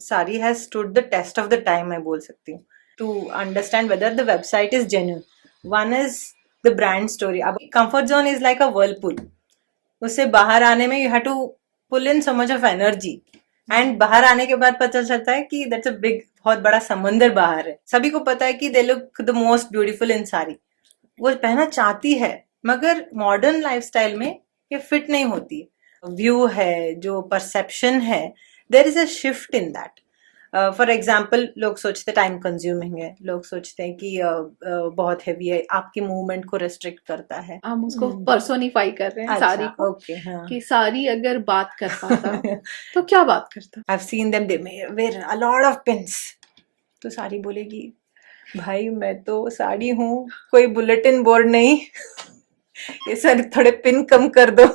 Sari has stood the test of the time, मैं बोल सकती हूँ, to understand whether the website is genuine. One is the brand story. अब comfort zone is like a whirlpool. उससे बाहर आने में you have to pull in so much of energy. And बाहर आने के बाद पता चलता है कि दैट्स अ बिग, बहुत बड़ा समंदर बाहर है. सभी को पता है कि they look the most beautiful in sari. वो पहनना चाहती है मगर मॉडर्न लाइफस्टाइल में ये फिट नहीं होती. व्यू है, जो परसेप्शन है, there is a shift in that. For example, लोग सोचते टाइम कंज्यूमिंग है, लोग सोचते हैं कि बहुत हैवी है, आपकी मूवमेंट को रेस्ट्रिक्ट करता है. हम उसको पर्सोनिफाई कर रहे हैं साड़ी को, ओके, हाँ. कि साड़ी अगर बात कर पाता तो क्या बात करता. I've seen them, they wear a lot of pins. तो साड़ी बोलेगी, भाई मैं तो साड़ी हूँ, कोई बुलेटिन बोर्ड नहीं. ये सर थोड़े पिन कम कर दो.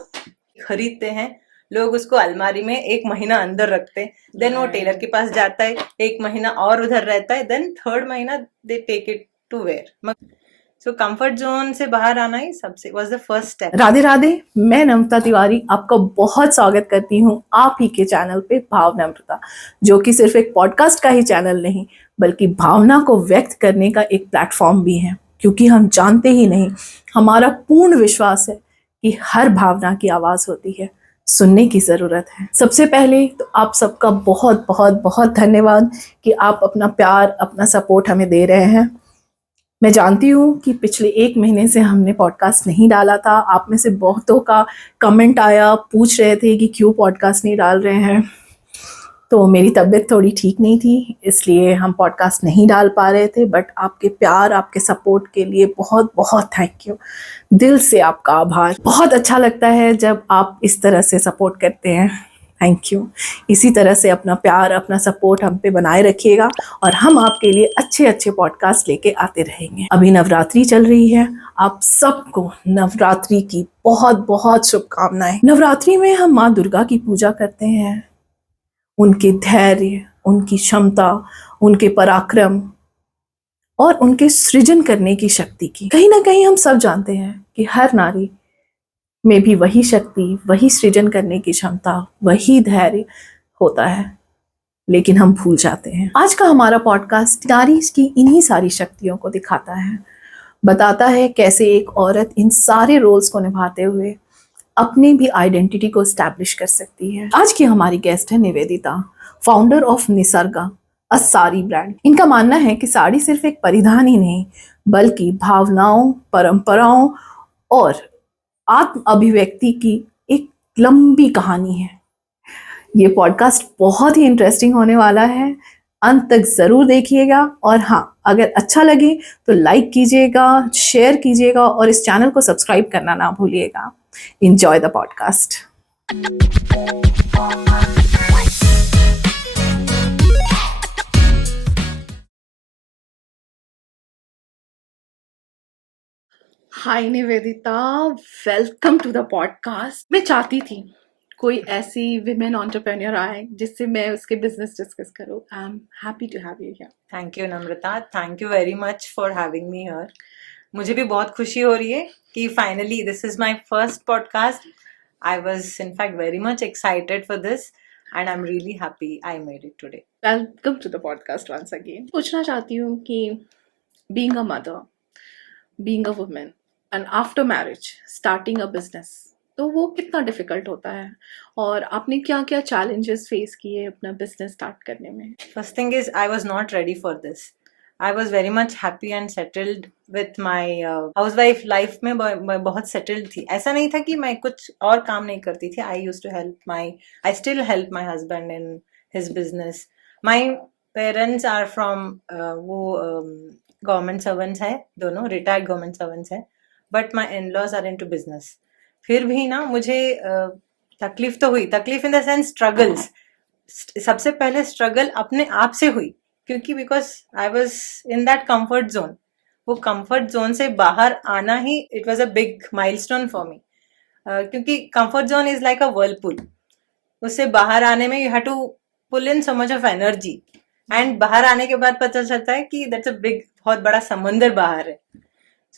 खरीदते हैं लोग, उसको अलमारी में 1 महीना अंदर रखते हैं, देन वो टेलर के पास जाता है, 1 महीना और उधर रहता है, देन 3rd महीना they take it to wear. So comfort zone से बाहर आना ही सबसे was the first step. Radhe Radhe, मैं नम्रता तिवारी आपका बहुत स्वागत करती हूँ आप ही के चैनल पे भाव नम्रता, जो कि सिर्फ एक पॉडकास्ट का ही चैनल नहीं बल्कि भावना को व्यक्त करने का एक प्लेटफॉर्म भी है. क्योंकि हम जानते ही नहीं, हमारा पूर्ण विश्वास है कि हर भावना की आवाज़ होती है, सुनने की ज़रूरत है. सबसे पहले तो आप सबका बहुत बहुत बहुत धन्यवाद कि आप अपना प्यार, अपना सपोर्ट हमें दे रहे हैं. मैं जानती हूँ कि पिछले 1 महीने से हमने पॉडकास्ट नहीं डाला था. आप में से बहुतों का कमेंट आया, पूछ रहे थे कि क्यों पॉडकास्ट नहीं डाल रहे हैं. तो मेरी तबीयत थोड़ी ठीक नहीं थी, इसलिए हम पॉडकास्ट नहीं डाल पा रहे थे. बट आपके प्यार, आपके सपोर्ट के लिए बहुत बहुत थैंक यू. दिल से आपका आभार. बहुत अच्छा लगता है जब आप इस तरह से सपोर्ट करते हैं. Thank you. इसी तरह से अपना प्यार, अपना सपोर्ट हम पे बनाए रखिएगा और हम आपके लिए अच्छे अच्छे पॉडकास्ट लेके आते रहेंगे. अभी नवरात्रि चल रही है, आप सबको नवरात्रि की बहुत बहुत शुभकामनाएं. नवरात्रि में हम माँ दुर्गा की पूजा करते हैं. उनके धैर्य, उनकी क्षमता, उनके पराक्रम और उनके सृजन करने की शक्ति की. कहीं ना कहीं हम सब जानते हैं कि हर नारी में भी वही शक्ति, वही सृजन करने की क्षमता, वही धैर्य होता है, लेकिन हम भूल जाते हैं. आज का हमारा पॉडकास्ट नारी की इन्हीं सारी शक्तियों को दिखाता है, बताता है कैसे एक औरत इन सारे रोल्स को निभाते हुए अपनी भी आइडेंटिटी को एस्टैब्लिश कर सकती है. आज की हमारी गेस्ट है Nivedita, founder of निसर्गा, a sari brand. इनका मानना है कि साड़ी सिर्फ एक परिधान ही नहीं बल्कि भावनाओं, परंपराओं और आत्म अभिव्यक्ति की एक लंबी कहानी है. ये पॉडकास्ट बहुत ही इंटरेस्टिंग होने वाला है, अंत तक ज़रूर देखिएगा. और हाँ, अगर अच्छा लगे तो लाइक कीजिएगा, शेयर कीजिएगा और इस चैनल को सब्सक्राइब करना ना भूलिएगा. Enjoy the podcast. Hi Nivedita, welcome to the podcast. मैं चाहती थी कोई ऐसी विमेन एंटरप्रेन्योर आए जिससे मैं उसके बिजनेस डिस्कस करूं. I am happy to have you here. Thank you Namrata, thank you very much for having me here. मुझे भी बहुत खुशी हो रही है कि finally this is my first podcast. I was in fact very much excited for this and I am really happy I made it today. Welcome to the podcast once again. पूछना चाहती हूँ कि being a mother, being a women and after marriage starting a business, तो वो कितना difficult होता है और आपने क्या क्या चैलेंजेस फेस किए अपना बिजनेस स्टार्ट करने में? First thing is I was not ready for this. I was very much happy and settled with my house wife life में. मैं बहुत सेटल्ड थी. ऐसा नहीं था कि मैं कुछ और काम नहीं करती थी. I use to help I still help my husband in his business. My parents are from वो गवर्नमेंट सर्वेंट्स है, दोनों रिटायर्ड गवर्नमेंट सर्वेंट्स है. But my in laws are into business. फिर भी ना मुझे तकलीफ तो हुई. तकलीफ इन द सेंस स्ट्रगल्स. सबसे पहले स्ट्रगल अपने आप से हुई क्योंकि because I was in that comfort zone. वो कम्फर्ट जोन से बाहर आना ही it was a big milestone for me. क्योंकि comfort zone is like a whirlpool. उससे बाहर आने में you have to pull in so much of energy. And बाहर आने के बाद पता चलता है कि दैट्स अ बिग, बहुत बड़ा समंदर बाहर है.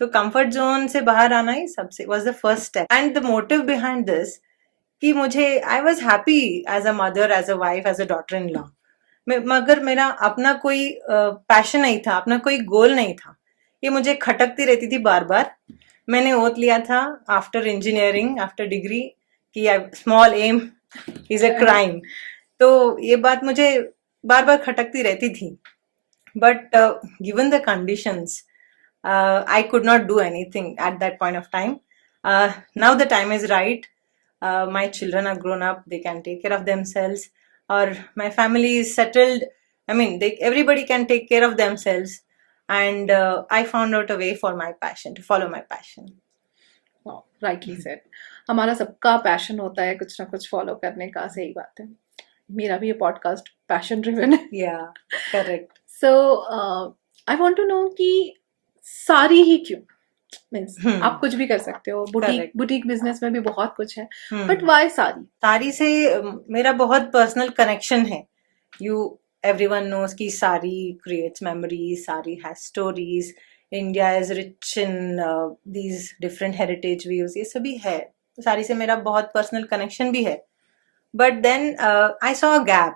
सो कम्फर्ट जोन से बाहर आना ही सबसे was the first step. And the motive behind this कि मुझे I was happy as a mother, as a wife, as a daughter in law. मगर मेरा अपना कोई पैशन नहीं था, अपना कोई गोल नहीं था, ये मुझे खटकती रहती थी बार बार। मैंने ओथ लिया था आफ्टर इंजीनियरिंग, आफ्टर डिग्री, कि small aim is a crime. तो ये बात मुझे बार बार खटकती रहती थी, but given the conditions I could not do anything at that point of time. Now the time is right. My children are grown up, they can take care of themselves, or my family is settled. I mean, everybody can take care of themselves, and I found out a way for my passion, to follow my passion. Rightly said. हमारा सबका passion होता है कुछ ना कुछ follow करने का, सही बात है। मेरा भी ये पॉडकास्ट पैशन ड्रिवन है। Yeah, correct. So I want to know कि सारी ही क्यों, मीन्स आप कुछ भी कर सकते हो, बुटीक बिजनेस में भी बहुत कुछ है, बट वाई सारी? सारी से मेरा बहुत पर्सनल कनेक्शन है। Everyone knows कि सारी creates memories, सारी has stories, India is rich in these different heritage views, ये सभी है। सारी से मेरा बहुत पर्सनल कनेक्शन भी है। But then I saw a gap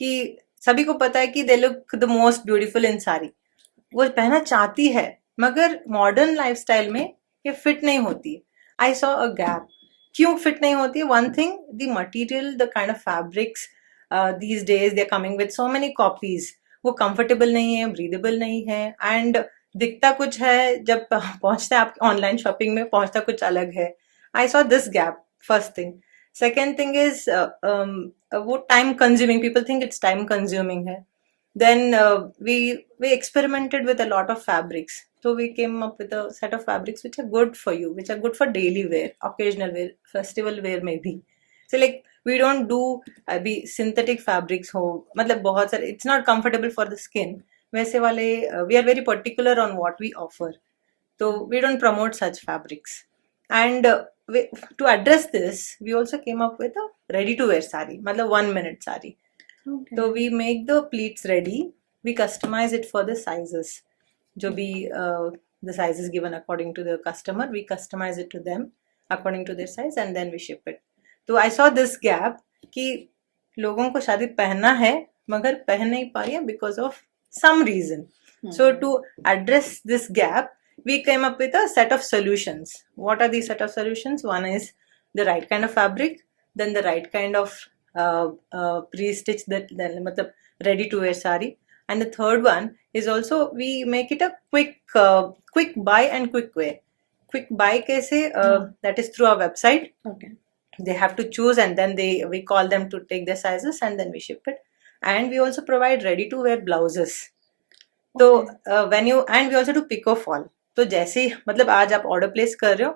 कि सभी को पता है कि they look the most beautiful in sari, वो पहनना चाहती है, मगर मॉडर्न लाइफस्टाइल में ये फिट नहीं होती। I saw a gap. क्यों फिट नहीं होती? One thing, the material, the kind of fabrics these days they are coming with so many copies, वो कंफर्टेबल नहीं है, ब्रीदेबल नहीं है, एंड दिखता कुछ है, जब पहुंचता है आप ऑनलाइन शॉपिंग में पहुंचता कुछ अलग है। I saw this gap, first thing. Second thing is वो time consuming, people think it's time consuming है। Then we experimented with a lot of fabrics, so we came up with a set of fabrics which are good for you, which are good for daily wear, occasional wear, festival wear maybe। So like we don't do अभी synthetic fabrics हो, मतलब बहुत सारे, it's not comfortable for the skin, वैसे वाले we are very particular on what we offer, so we don't promote such fabrics। And to address this, we also came up with a ready to wear sari, matlab 1 minute sari। Okay. So we make the pleats ready, we customize it for the sizes, jo bhi the sizes given according to the customer, we customize it to them according to their size, and then we ship it। तो I saw this gap कि लोगों को शादी पहनना है मगर पहन नहीं पा रही है because of some reason। So to address this gap, we came up with a set of solutions। What are these set of solutions? One is the right kind of fabric, then the right kind of pre-stitched, matlab ready to wear sari, and the third one is also we make it a quick buy and quick wear। Quick buy kaise? That is through our website। Okay. They have to choose, and then we call them to take their sizes, and then we ship it। And we also provide ready to wear blouses। तो when you, and we also do pick or fall। तो जैसे मतलब आज आप order place कर रहे हो,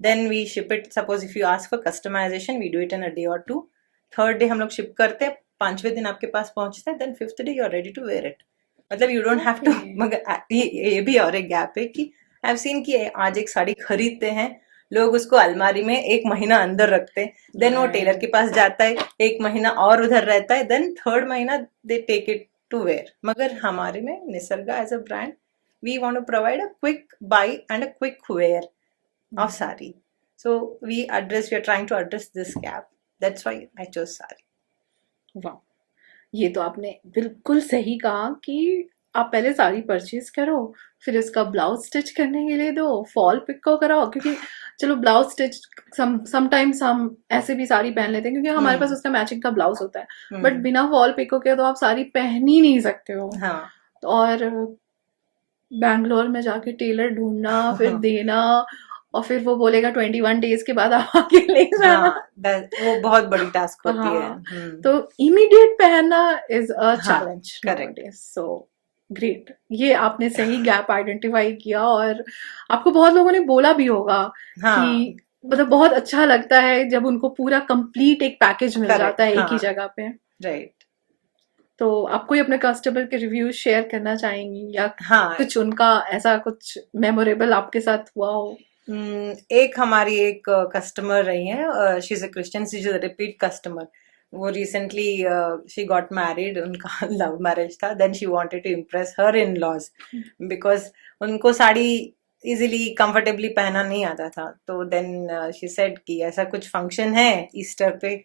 then we ship it, suppose if you ask for customization, we do it in a day और 2। थर्ड डे हम लोग शिप करते हैं, 5वें दिन आपके पास पहुंचता है, then 5th day you are ready to wear it. मतलब यू डोंट हैव टू। मगर ये भी और एक गैप है कि आई हैव सीन कि आज एक साड़ी खरीदते हैं लोग, उसको अलमारी में 1 महीना अंदर रखते हैं, देन वो टेलर के पास जाता है, 1 महीना और उधर रहता है, देन 3rd महीना they take it to wear. मगर हमारे में Nisarga as a brand, we want to provide a quick buy and a quick wear of sari। So we are trying to address this gap, that's why I chose sari। वाह, ये तो आपने बिल्कुल सही कहा कि आप पहले साड़ी परचेज करो, फिर इसका ब्लाउज स्टिच करने के लिए दो, फॉल पिक को कराओ, क्योंकि चलो ब्लाउज स्टिच समटाइम्स हम ऐसे भी साड़ी पहन लेते हैं क्योंकि हमारे पास उसका मैचिंग का ब्लाउज होता है, बट बिना फॉल पिको के तो आप साड़ी पहन ही नहीं सकते हो। हाँ। और बैंगलोर में जाके टेलर ढूंढना, फिर देना, और फिर वो बोलेगा 21 डेज के बाद आप आके ले जाना। वो बहुत बड़ी टास्क होती है। तो इमीडिएट पहनना is a challenge. Correct. So great, ये आपने सही गैप आइडेंटिफाई किया, और आपको बहुत लोगों ने बोला भी होगा कि मतलब बहुत अच्छा लगता है जब उनको पूरा कंप्लीट एक पैकेज मिल जाता है एक ही जगह पे। राइट। तो आप कोई अपने कस्टमर के रिव्यूज शेयर करना चाहेंगी, या कुछ उनका ऐसा कुछ मेमोरेबल आपके साथ हुआ हो? एक हमारी एक कस्टमर रही है, she is a Christian, she is a repeat customer. वो रिसेंटली शी गॉट मैरिड, उनका लव मैरिज था, then she wanted to impress her in laws because उनको साड़ी इजीली कंफर्टेबली पहना नहीं आता था। तो देन शी सेड कि ऐसा कुछ फंक्शन है ईस्टर पे,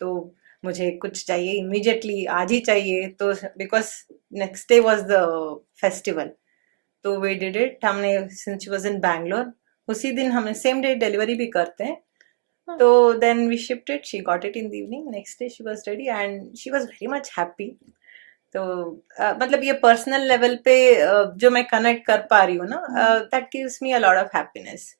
तो मुझे कुछ चाहिए इमीडिएटली, आज ही चाहिए, तो because next day was the festival, तो वी डिड इट। हमने, since she was in Bangalore, उसी दिन हमने सेम डे डिलीवरी भी करते हैं, तो then we shift it, she got it in the evening, next day she was ready and she was very much happy. तो मतलब ये पर्सनल लेवल पे जो मैं कनेक्ट कर पा रही हूँ ना, that gives me a lot of happiness.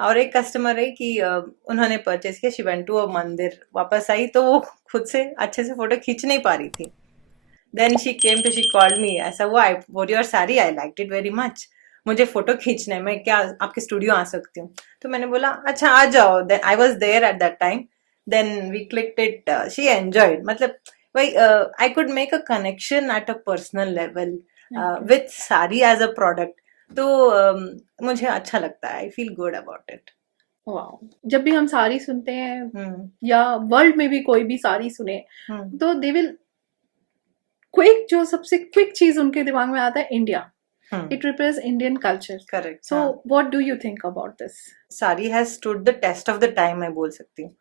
और एक कस्टमर है कि उन्होंने परचेज किया, शी वेंट टू अ मंदिर, वापस आई तो वो खुद से अच्छे से फोटो खींच नहीं पा रही थी। Then she came to, she called me, ऐसा हुआ, I wore your sari, I liked it very much, मुझे फोटो खींचना है, मैं क्या आपके स्टूडियो आ सकती हूँ? तो मैंने बोला अच्छा आ जाओ, then I was there at that time, then we clicked it, she enjoyed. मतलब वही I could make a connection at a personal level with sari as a product, तो मुझे अच्छा लगता है, I feel good about it. Wow, जब भी हम सारी सुनते हैं या वर्ल्ड में भी कोई भी सारी सुने तो दे विल क्विक, जो सबसे क्विक चीज उनके दिमाग में आता है India, it represents Indian culture. Correct. So what do you think about this? Sari has stood the test of the time, मैं बोल सकती हूँ,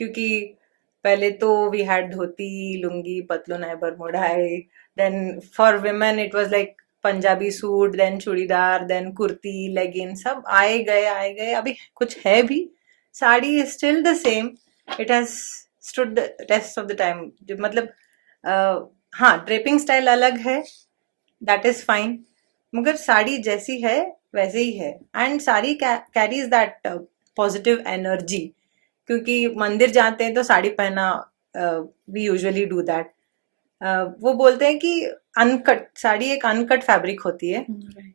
क्योंकि पहले तो वी हैड धोती, लुंगी, पतलून है, बरमूडा है, then for women it was like Punjabi suit, then churidar, then kurti, legging, सब आए गए, अभी कुछ है भी, sari is still the same, it has stood the test of the time. मतलब हाँ, ड्रेपिंग स्टाइल अलग है, दैट इज फाइन, मगर साड़ी जैसी है वैसे ही है, and sari carries that positive energy, क्योंकि मंदिर जाते हैं तो साड़ी पहना, वी यूजुअली डू दैट। वो बोलते हैं कि अनकट साड़ी एक अनकट फैब्रिक होती है,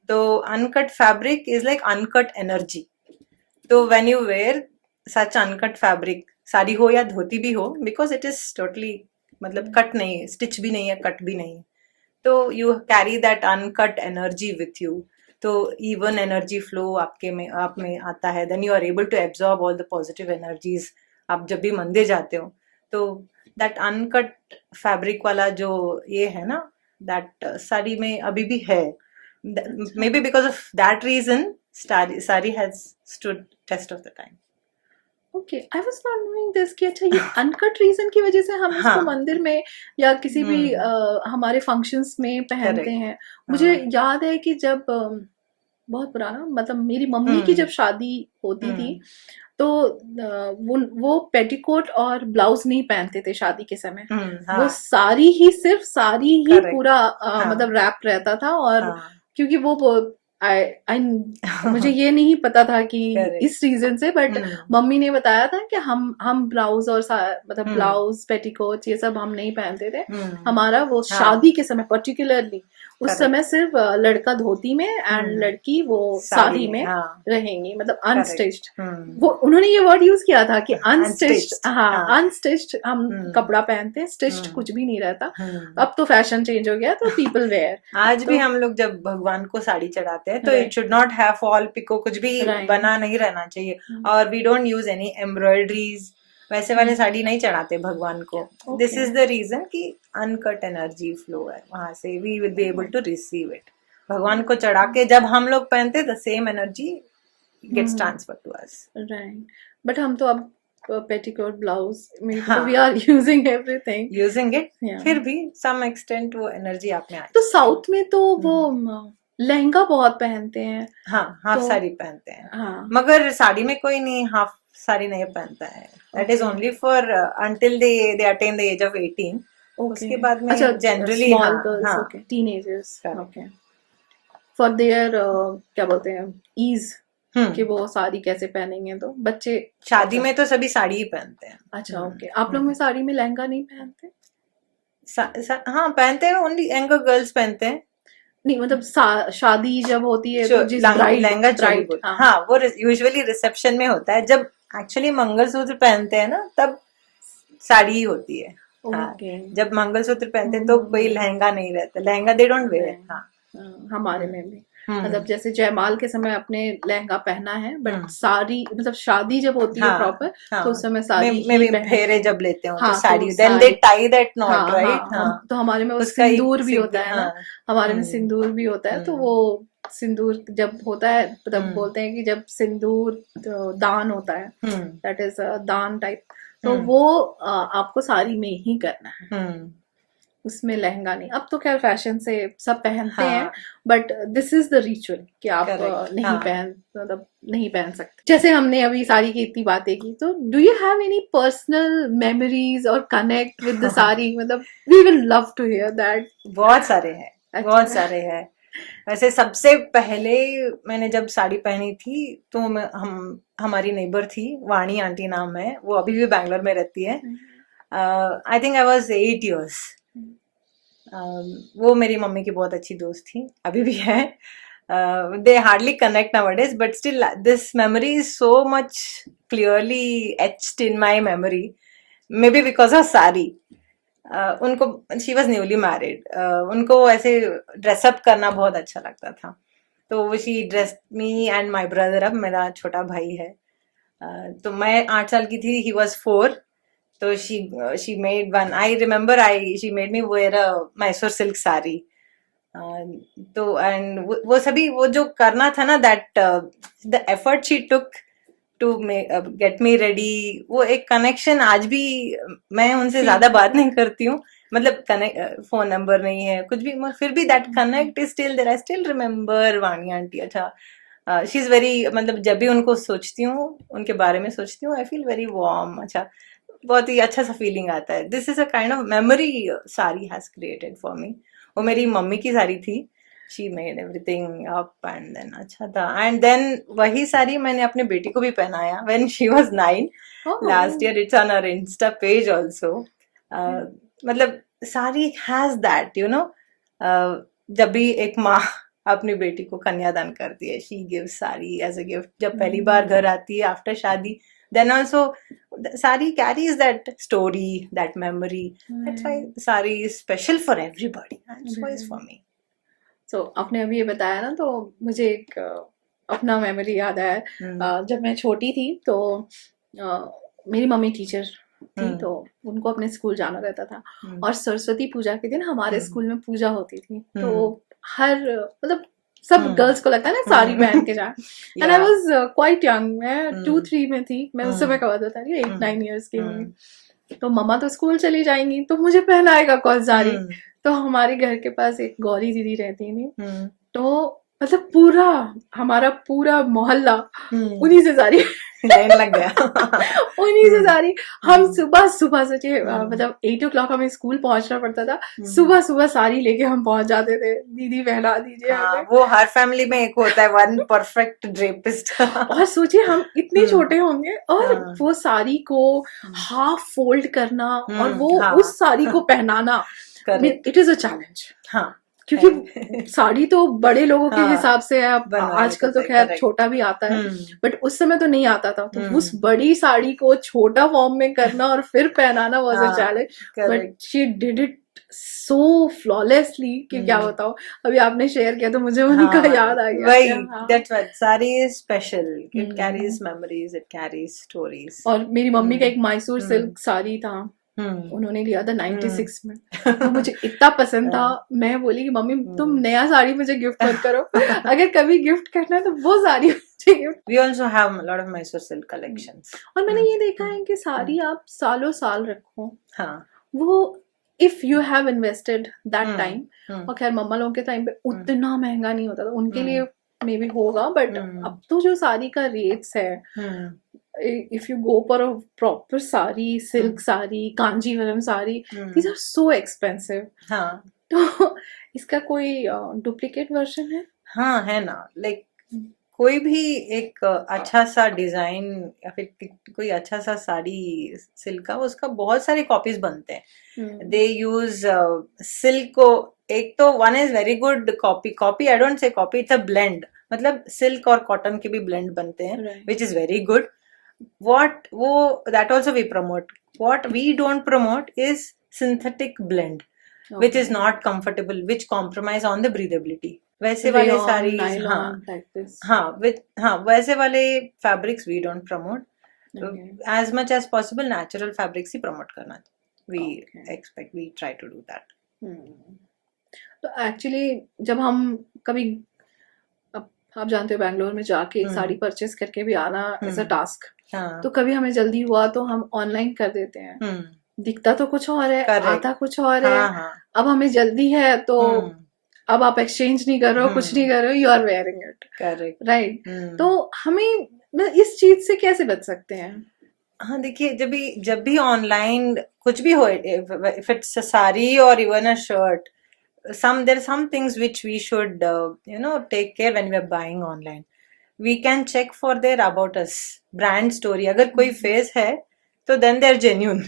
तो uncut fabric is like uncut energy, तो when you wear such uncut fabric, sari हो या धोती भी हो, बिकॉज इट इज टोटली, मतलब कट नहीं, स्टिच भी नहीं है, कट भी नहीं है, तो you carry that uncut energy with you, तो इवन एनर्जी फ्लो आप में आता है, then you are able to absorb all the positive energies. आप जब भी मंदिर जाते हो तो दैट अनकट फैब्रिक वाला जो ये है ना, दैट साड़ी में अभी भी है, maybe because of that reason sari has stood test of the time. Okay, I was not knowing this कि अच्छा ये अनकट रीजन की वजह से हम इसको हाँ। मंदिर में या किसी भी हमारे फंक्शंस में पहनते Correct. हैं। मुझे याद है कि जब बहुत पुराना, मतलब मेरी मम्मी की जब शादी होती थी तो वो पेटीकोट और ब्लाउज नहीं पहनते थे शादी के समय, हाँ। वो साड़ी ही, सिर्फ साड़ी ही Correct. पूरा हाँ। मतलब रैप रहता था, और हाँ। क्योंकि वो आई मुझे ये नहीं पता था कि Correct. इस रीजन से, बट मम्मी ने बताया था कि हम ब्लाउज और मतलब ब्लाउज पेटीकोट ये सब हम नहीं पहनते थे, हमारा वो हाँ। शादी के समय पर्टिकुलरली उस Correct. समय सिर्फ लड़का धोती में एंड लड़की वो साड़ी में हाँ। रहेंगी, मतलब अनस्टिच्ड। Correct. वो उन्होंने ये वर्ड यूज किया था कि अनस्टिच्ड, Unstitched. हाँ हाँ। अनस्टिच्ड हम कपड़ा पहनते हैं, स्टिच्ड कुछ भी नहीं रहता। अब तो फैशन चेंज हो गया, तो पीपल वेयर। आज भी हम लोग जब भगवान को साड़ी चढ़ाते हैं तो it should not have fall picot, कुछ भी बना नहीं रहना चाहिए, और we don't use any embroideries, वैसे वाले साड़ी नहीं चढ़ाते भगवान को। दिस इज द रीजन कि अनकट एनर्जी फ्लो है वहां से, we will be able to receive it. भगवान को चढ़ा के जब हम लोग पहनते, the same energy gets transfer to us. Right, but हम तो अब पेटीकोट ब्लाउज में वी आर यूजिंग इट, फिर भी सम एक्सटेंट वो एनर्जी आप में आती है। तो साउथ में तो वो लहंगा बहुत पहनते हैं, हाँ, हाफ साड़ी पहनते हैं, हाँ। मगर साड़ी में कोई नहीं हाफ साड़ी नहीं पहनता है, that is only for until they attain the age of 18, उसके बाद में generally small girls, okay, teenagers, okay, for their क्या बोलते हैं ईज, कि वो साड़ी कैसे पहनेंगे, तो बच्चे शादी में तो सभी साड़ी ही पहनते हैं। अच्छा, ओके, आप लोग में साड़ी में लहंगा नहीं पहनते? हाँ पहनते हैं, ओनली यंगर गर्ल्स पहनते हैं। नहीं मतलब शादी जब होती है तो जिस लहंगा ब्राइड, हाँ वो यूजुअली रिसेप्शन में होता है, जब एक्चुअली मंगलसूत्र पहनते हैं ना तब साड़ी ही होती है। हाँ, जब मंगलसूत्र पहनते हैं तो कोई लहंगा नहीं रहता, लहंगा दे डोंट वेयर। हाँ, हमारे में भी मतलब जैसे जयमाल के समय अपने लहंगा पहना है, बट साड़ी मतलब शादी जब होती है प्रॉपर, तो उस समय साड़ी में फेरे जब लेते हो तो sari, then they tie that knot, right. तो हमारे में सिंदूर भी होता है ना, हमारे में सिंदूर भी होता है, तो वो सिंदूर जब होता है तब बोलते हैं कि जब सिंदूर दान होता है, दैट इज दान टाइप, तो वो आपको साड़ी में ही करना है, हम्म उसमें लहंगा नहीं। अब तो खैर फैशन से सब पहनते हैं, हाँ but this is the ritual कि आप करेक्ट नहीं हाँ पहन, मतलब नहीं पहन सकते। जैसे हमने अभी साड़ी की इतनी बातें की, तो do you have any personal memories और कनेक्ट विद द साड़ी? मतलब we will love to hear that. बहुत सारे हैं, बहुत अच्छा। सारे हैं। वैसे सबसे पहले मैंने जब साड़ी पहनी थी तो हमारी नेबर थी, वाणी आंटी नाम है, वो अभी भी बैंगलोर में रहती है। I think I was 8 years। वो मेरी मम्मी की बहुत अच्छी दोस्त थी, अभी भी है। They hardly connect nowadays, but still this memory is so much clearly etched in my memory, maybe because of sari. उनको, शी वॉज न्यूली मैरिड, उनको ऐसे ड्रेसअप करना बहुत अच्छा लगता था, तो वो she dress me and my brother, अब मेरा छोटा भाई है। तो मैं 8 साल की थी, ही वॉज 4, तो she made one, I remember, she made me wear a Mysore silk sari. तो एंड वो सभी वो जो करना था ना, that the effort she took to get me ready, वो एक कनेक्शन आज भी। मैं उनसे ज्यादा बात नहीं करती हूँ, मतलब कनेक्ट, फोन नंबर नहीं है कुछ भी, फिर भी that connect is still there. I still remember Vani aunty. अच्छा, शी इज वेरी, मतलब जब भी उनको सोचती हूँ, उनके बारे में सोचती हूँ, आई फील वेरी वार्म। अच्छा, बहुत ही अच्छा सा फीलिंग आता है। This is a kind of memory sari has created for me. वो मेरी मम्मी की साड़ी थी, she made everything up and then अच्छा था। एंड देन वही साड़ी मैंने अपने बेटी को भी पहनाया when she was 9 last year. It's on our insta page also. मतलब sari has that, you know, जब भी एक माँ अपनी बेटी को कन्यादान करती है, she gives sari as a gift. जब पहली बार घर आती है आफ्टर शादी, then also sari carries that story, that memory. That's why sari is special for everybody, and so is for me. So आपने अभी ये बताया ना, तो मुझे एक अपना मेमोरी याद आया। जब मैं छोटी थी तो मेरी मम्मी टीचर थी, तो उनको अपने स्कूल जाना रहता था, और सरस्वती पूजा के दिन हमारे स्कूल में पूजा होती थी, तो हर, मतलब सब गर्ल्स को लगता है ना साड़ी पहन के जाए। And I was quite young, मैं 2-3 में थी, मैं उस समय का बात बता रही हूँ, 8-9 years की होंगी। तो मम्मा तो स्कूल चली जाएंगी, तो मुझे पहनाएगा कौन साड़ी? तो हमारे घर के पास एक गौरी दीदी रहती थी, तो मतलब पूरा हमारा पूरा मोहल्ला उन्हीं से साड़ी लाइन लग गया। उन्हीं से साड़ी। हम सुबह सुबह सोचिए, मतलब 8 o'clock हमें स्कूल पहुंचना पड़ता था, सुबह सुबह साड़ी लेके हम पहुंच जाते थे, दीदी पहना दीजिए हमें। वो हर फैमिली में एक होता है वन परफेक्ट ड्रेपिस्ट। और सोचिए हम इतने छोटे होंगे, और वो साड़ी को हाफ फोल्ड करना, और वो उस साड़ी को पहनाना, इट इज अ चैलेंज। हाँ, क्योंकि साड़ी तो बड़े लोगों के हिसाब से है, अब आजकल तो खैर छोटा भी आता है, बट उस समय तो नहीं आता था, तो उस बड़ी साड़ी को छोटा फॉर्म में करना और फिर पहनाना was a challenge, but she did it so flawlessly कि क्या बताओ। अभी आपने शेयर किया तो मुझे उन्हीं का याद आ गया। वही, that's what sari is special, it carries memories, it carries stories. और मेरी मम्मी का एक मैसूर सिल्क साड़ी था, उन्होंने लिया था 96 में, तो मुझे इतना पसंद था, मैं बोली कि मम्मी तुम नया साड़ी मुझे गिफ्ट मत करो, अगर कभी गिफ्ट करना है तो वो साड़ी मुझे gift. We also have a lot of Mysore silk collections. और मैंने ये देखा है कि साड़ी आप सालों साल रखो, हाँ, वो if you have invested that time, और खैर मम्मा लोगों के टाइम पे उतना महंगा नहीं होता था, उनके लिए मे बी होगा, बट अब तो जो साड़ी का रेट्स है, if you go for a proper sari, silk sari, Kanjeevaram sari, these are so expensive. हाँ, तो इसका कोई डुप्लीकेट वर्जन है? हाँ है ना, लाइक कोई भी एक अच्छा सा डिजाइन या फिर कोई अच्छा सा साड़ी सिल्क का, उसका बहुत सारे कॉपीज बनते हैं। दे यूज सिल्क को, एक तो one is very good copy I don't say copy, it's a blend, मतलब सिल्क और कॉटन के भी ब्लेंड बनते हैं, which is very good. what wo that also we promote. What we don't promote is synthetic blend, which is not comfortable, which compromise on the breathability. वैसे वाले साड़ी, हाँ वैसे वाले fabrics we don't promote. As much as possible natural fabrics he promote करना, we expect, we try to do that. तो actually जब हम कभी आप जानते हो बैंगलोर में जाके एक हम्म। साड़ी परचेस करके भी आना इज अ हम्म। टास्क। हाँ। तो कभी हमें जल्दी हुआ तो हम ऑनलाइन कर देते हैं, दिखता तो कुछ और है, करेक्ट। आता कुछ और है। हाँ हाँ। अब हमें जल्दी है तो हम्म। अब आप एक्सचेंज नहीं कर रहे हो, कुछ नहीं कर रहे हो, you are wearing it, correct. Right? तो हमें इस चीज से कैसे बच सकते हैं? हाँ देखिए, जब भी ऑनलाइन कुछ भी हो, इफ इट्स अ साड़ी और even a shirt, there are some things which we should take care when we are buying online. We can check for their about us brand story. अगर कोई फेस है तो then they are genuine.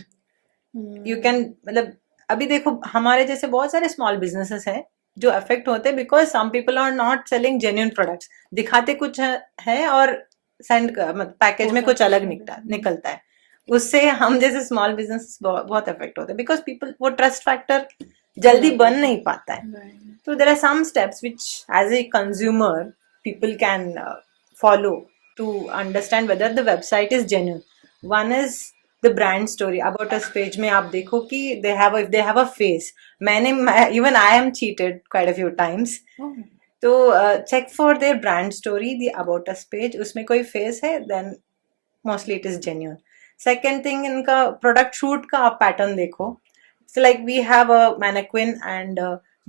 You can मतलब अभी देखो हमारे जैसे बहुत सारे स्मॉल बिजनेसेस हैं जो अफेक्ट होते हैं because some people are not selling genuine products, दिखाते कुछ है और सेंड पैकेज में कुछ अलग निकलता है। उससे हम जैसे स्मॉल बिजनेस बहुत अफेक्ट होते हैं बिकॉज पीपल वो ट्रस्ट फैक्टर जल्दी बन नहीं पाता है। तो there are some steps which as a consumer people can follow to understand whether the website is genuine. One is the brand story. About us page में आप देखो कि they have a face. Even I am cheated quite a few times. तो check for their brand story, the about us page, उसमें कोई face है then mostly it is genuine. Second thing, इनका product shoot का आप pattern देखो। So like we have a mannequin and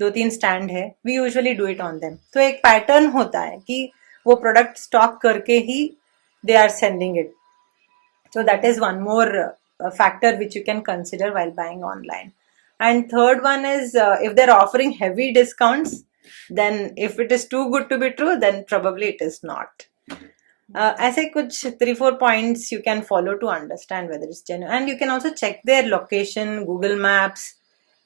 2-3 stand है, we usually do it on them. तो एक पैटर्न होता है कि वो प्रोडक्ट स्टॉक करके ही they are sending it. So that is one more factor which you can consider while buying online. And third one is if they're offering heavy discounts, then if it is too good to be true, then probably it is not. ऐसे कुछ 3-4 points you can follow to understand whether it's genuine. And you can also check their location, Google Maps,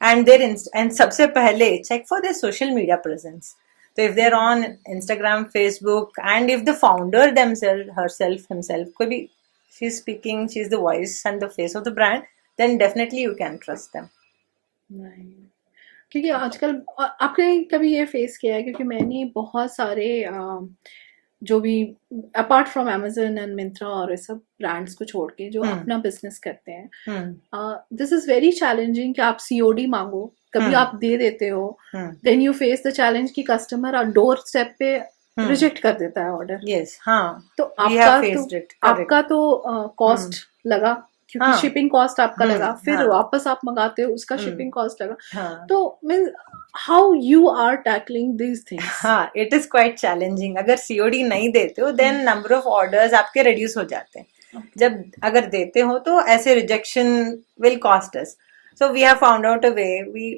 and and सबसे पहले check for their social media presence. So if they're on Instagram, Facebook, and if the founder himself, could be she's speaking, she's the voice and the face of the brand, then definitely you can trust them. क्योंकि आजकल आपने कभी ये face किया है, क्योंकि मैंने बहुत सारे जो भी apart from Amazon and Myntra और ये सब ब्रांड्स को छोड़ के जो अपना बिजनेस करते हैं, दिस इज वेरी चैलेंजिंग कि आप COD मांगो, कभी आप दे देते हो, then you face the challenge कि कस्टमर डोर स्टेप पे रिजेक्ट कर देता है ऑर्डर। यस, हाँ, तो आपका तो कॉस्ट लगा, क्योंकि शिपिंग कॉस्ट आपका लगा, फिर वापस आप मंगाते हो उसका शिपिंग कॉस्ट लगा। तो means how you are tackling these things? हाँ, इट इज क्वाइट चैलेंजिंग। अगर COD नहीं देते हो देन नंबर ऑफ ऑर्डर्स आपके रिड्यूस हो जाते हैं। जब अगर देते हो तो ऐसे rejection will cost us. So we have found out a way.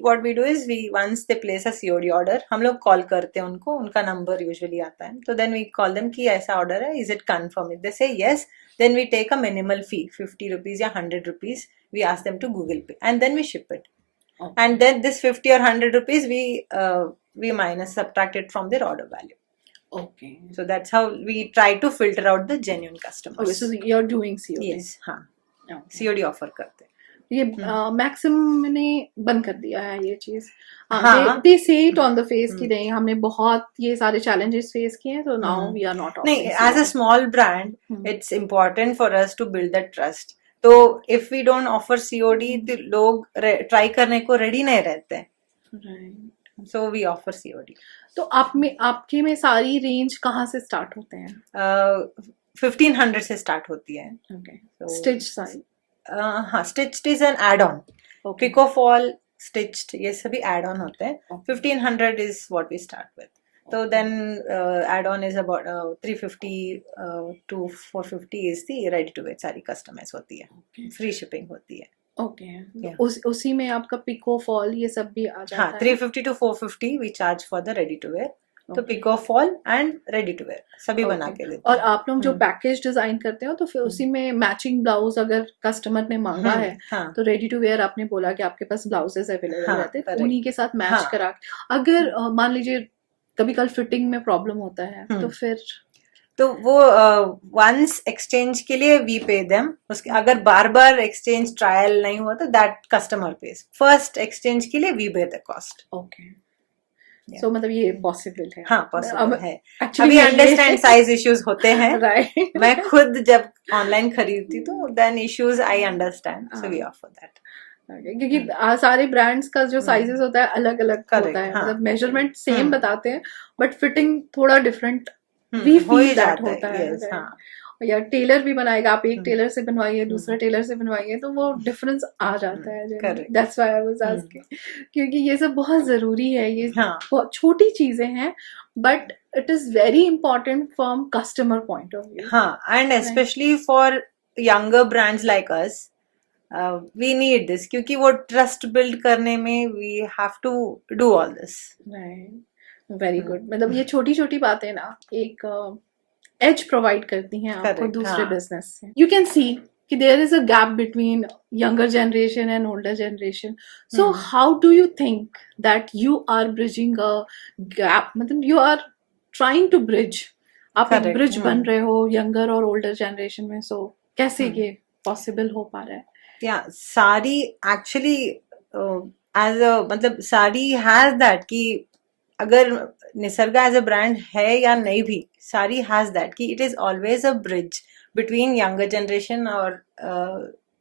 What we do is once they place a COD order, हम लोग कॉल करते हैं उनको, उनका नंबर यूजुअली आता है, तो then we call them कि ऐसा ऑर्डर है, is it confirmed? If they say yes, then we take a minimal fee, 50 rupees या 100 rupees. We ask them to Google Pay and then we ship it. Okay. And then this 50 or 100 rupees we subtract it from their order value. Okay. So that's how we try to filter out the genuine customers. Okay, so you're doing COD? Yes, हाँ, okay. COD offer करते हैं। ये maximum ने बंद कर दिया है ये चीज। दे से इट ऑन द फेस कि नहीं, हमने बहुत ये सारे चैलेंजेस फेस किए हैं, तो now we are not offering. नहीं, as a small brand it's important for us to build that trust. तो if we don't offer COD, तो लोग ट्राई करने को रेडी नहीं रहते हैं, सो वी ऑफर COD। तो आपके में सारी रेंज कहाँ से स्टार्ट होते हैं? 1500 से स्टार्ट होती है। Stitch size? हाँ, stitched is an add on. Pico fall, stitched, ये सभी एड ऑन होते हैं। 1500 is what we start with. तो then add on is about 350 to 450 is the ready to wear. Sari customize होती है, फ्री शिपिंग होती है। ओके, उसी में आपका पिको फॉल ये सब भी आ जाता है? हाँ, 350 to 450 we charge for the ready to wear. तो pico fall and ready to wear सभी बना के देते हैं। और आप लोग जो पैकेज डिजाइन करते हो तो फिर उसी में मैचिंग ब्लाउज अगर कस्टमर ने मांगा है, तो रेडी टू वेयर आपने बोला कि आपके पास ब्लाउजेस अवेलेबल रहते हैं, उन्हीं के साथ मैच करा। अगर मान लीजिए कभी कल फिटिंग में प्रॉब्लम होता है, तो फिर तो वो वंस एक्सचेंज के लिए वी पे देम। उसके अगर बार बार एक्सचेंज ट्रायल नहीं हुआ तो that customer page. First exchange के लिए वी पे द कॉस्ट। ओके, सो मतलब ये पॉसिबल है? हाँ, पॉसिबल है। अभी अंडरस्टैंड साइज इश्यूज होते हैं। राइट। मैं खुद जब ऑनलाइन खरीदती तो then issues I understand, so we offer that. क्योंकि सारे ब्रांड्स का जो साइजेस होता है अलग अलग होता है, मतलब मेजरमेंट सेम बताते हैं बट फिटिंग थोड़ा डिफरेंट वी हो ही फील दैट जाता होता है, है yes, right? हाँ, या टेलर भी बनाएगा, आप एक हम्म, टेलर से बनवाइए, दूसरा हम्म, टेलर से बनवाइए, तो वो डिफरेंस आ जाता है generally. Correct, that's why I was asking, क्योंकि ये सब बहुत ज़रूरी है. ये हाँ, बहुत छोटी चीज़ें हैं, but it is very important from customer point of view, हाँ, and right? Specially for younger brands like us, we need this क्योंकि वो ट्रस्ट बिल्ड करने में we have to do all this. Right, very hmm, good. मतलब ये छोटी छोटी बातें ना एक एज प्रोवाइड करती हैं आपको करेक्ट, दूसरे हाँ, बिजनेस से. यू कैन सी कि there is a gap between younger generation and older generation. So hmm, how do you think that you are bridging a gap, मतलब you are trying to bridge, आप एक correct, bridge बन रहे हो younger और older generation में. सो कैसे हम्म, ये पॉसिबल हो पा रहा है? या साड़ी एक्चुअली एज अ मतलब साड़ी हैज दैट कि अगर निसर्गा एज अ ब्रांड है या नहीं भी, साड़ी हैज दैट कि it is always a bridge between younger generation और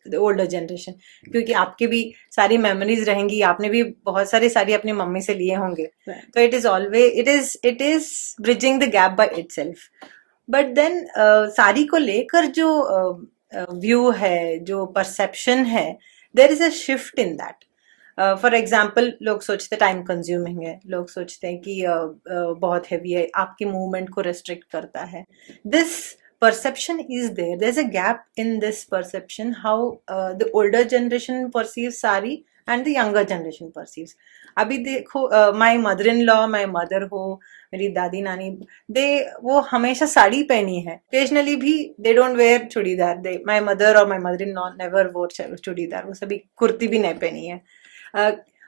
द ओल्डर जनरेशन, क्योंकि आपके भी सारी मेमोरीज रहेंगी, आपने भी बहुत सारी साड़ी अपनी मम्मी से लिए होंगे, Right. तो it is always it is bridging the gap by itself. But then sari को लेकर जो व्यू है, जो परसेप्शन है, there is a shift in that. For example लोग सोचते टाइम कंज्यूमिंग है, लोग सोचते हैं कि बहुत हैवी है, आपके मूवमेंट को रेस्ट्रिक्ट करता है. This perception is there's a gap in this perception how the older generation perceives sari and the younger generation perceives. अभी देखो my mother in law, my mother हो, मेरी दादी नानी, दे वो हमेशा साड़ी पहनी है. occasionally भी they don't wear churidar. they my mother or my mother in law never wore churidar, वो सभी कुर्ती भी नहीं पहनी है.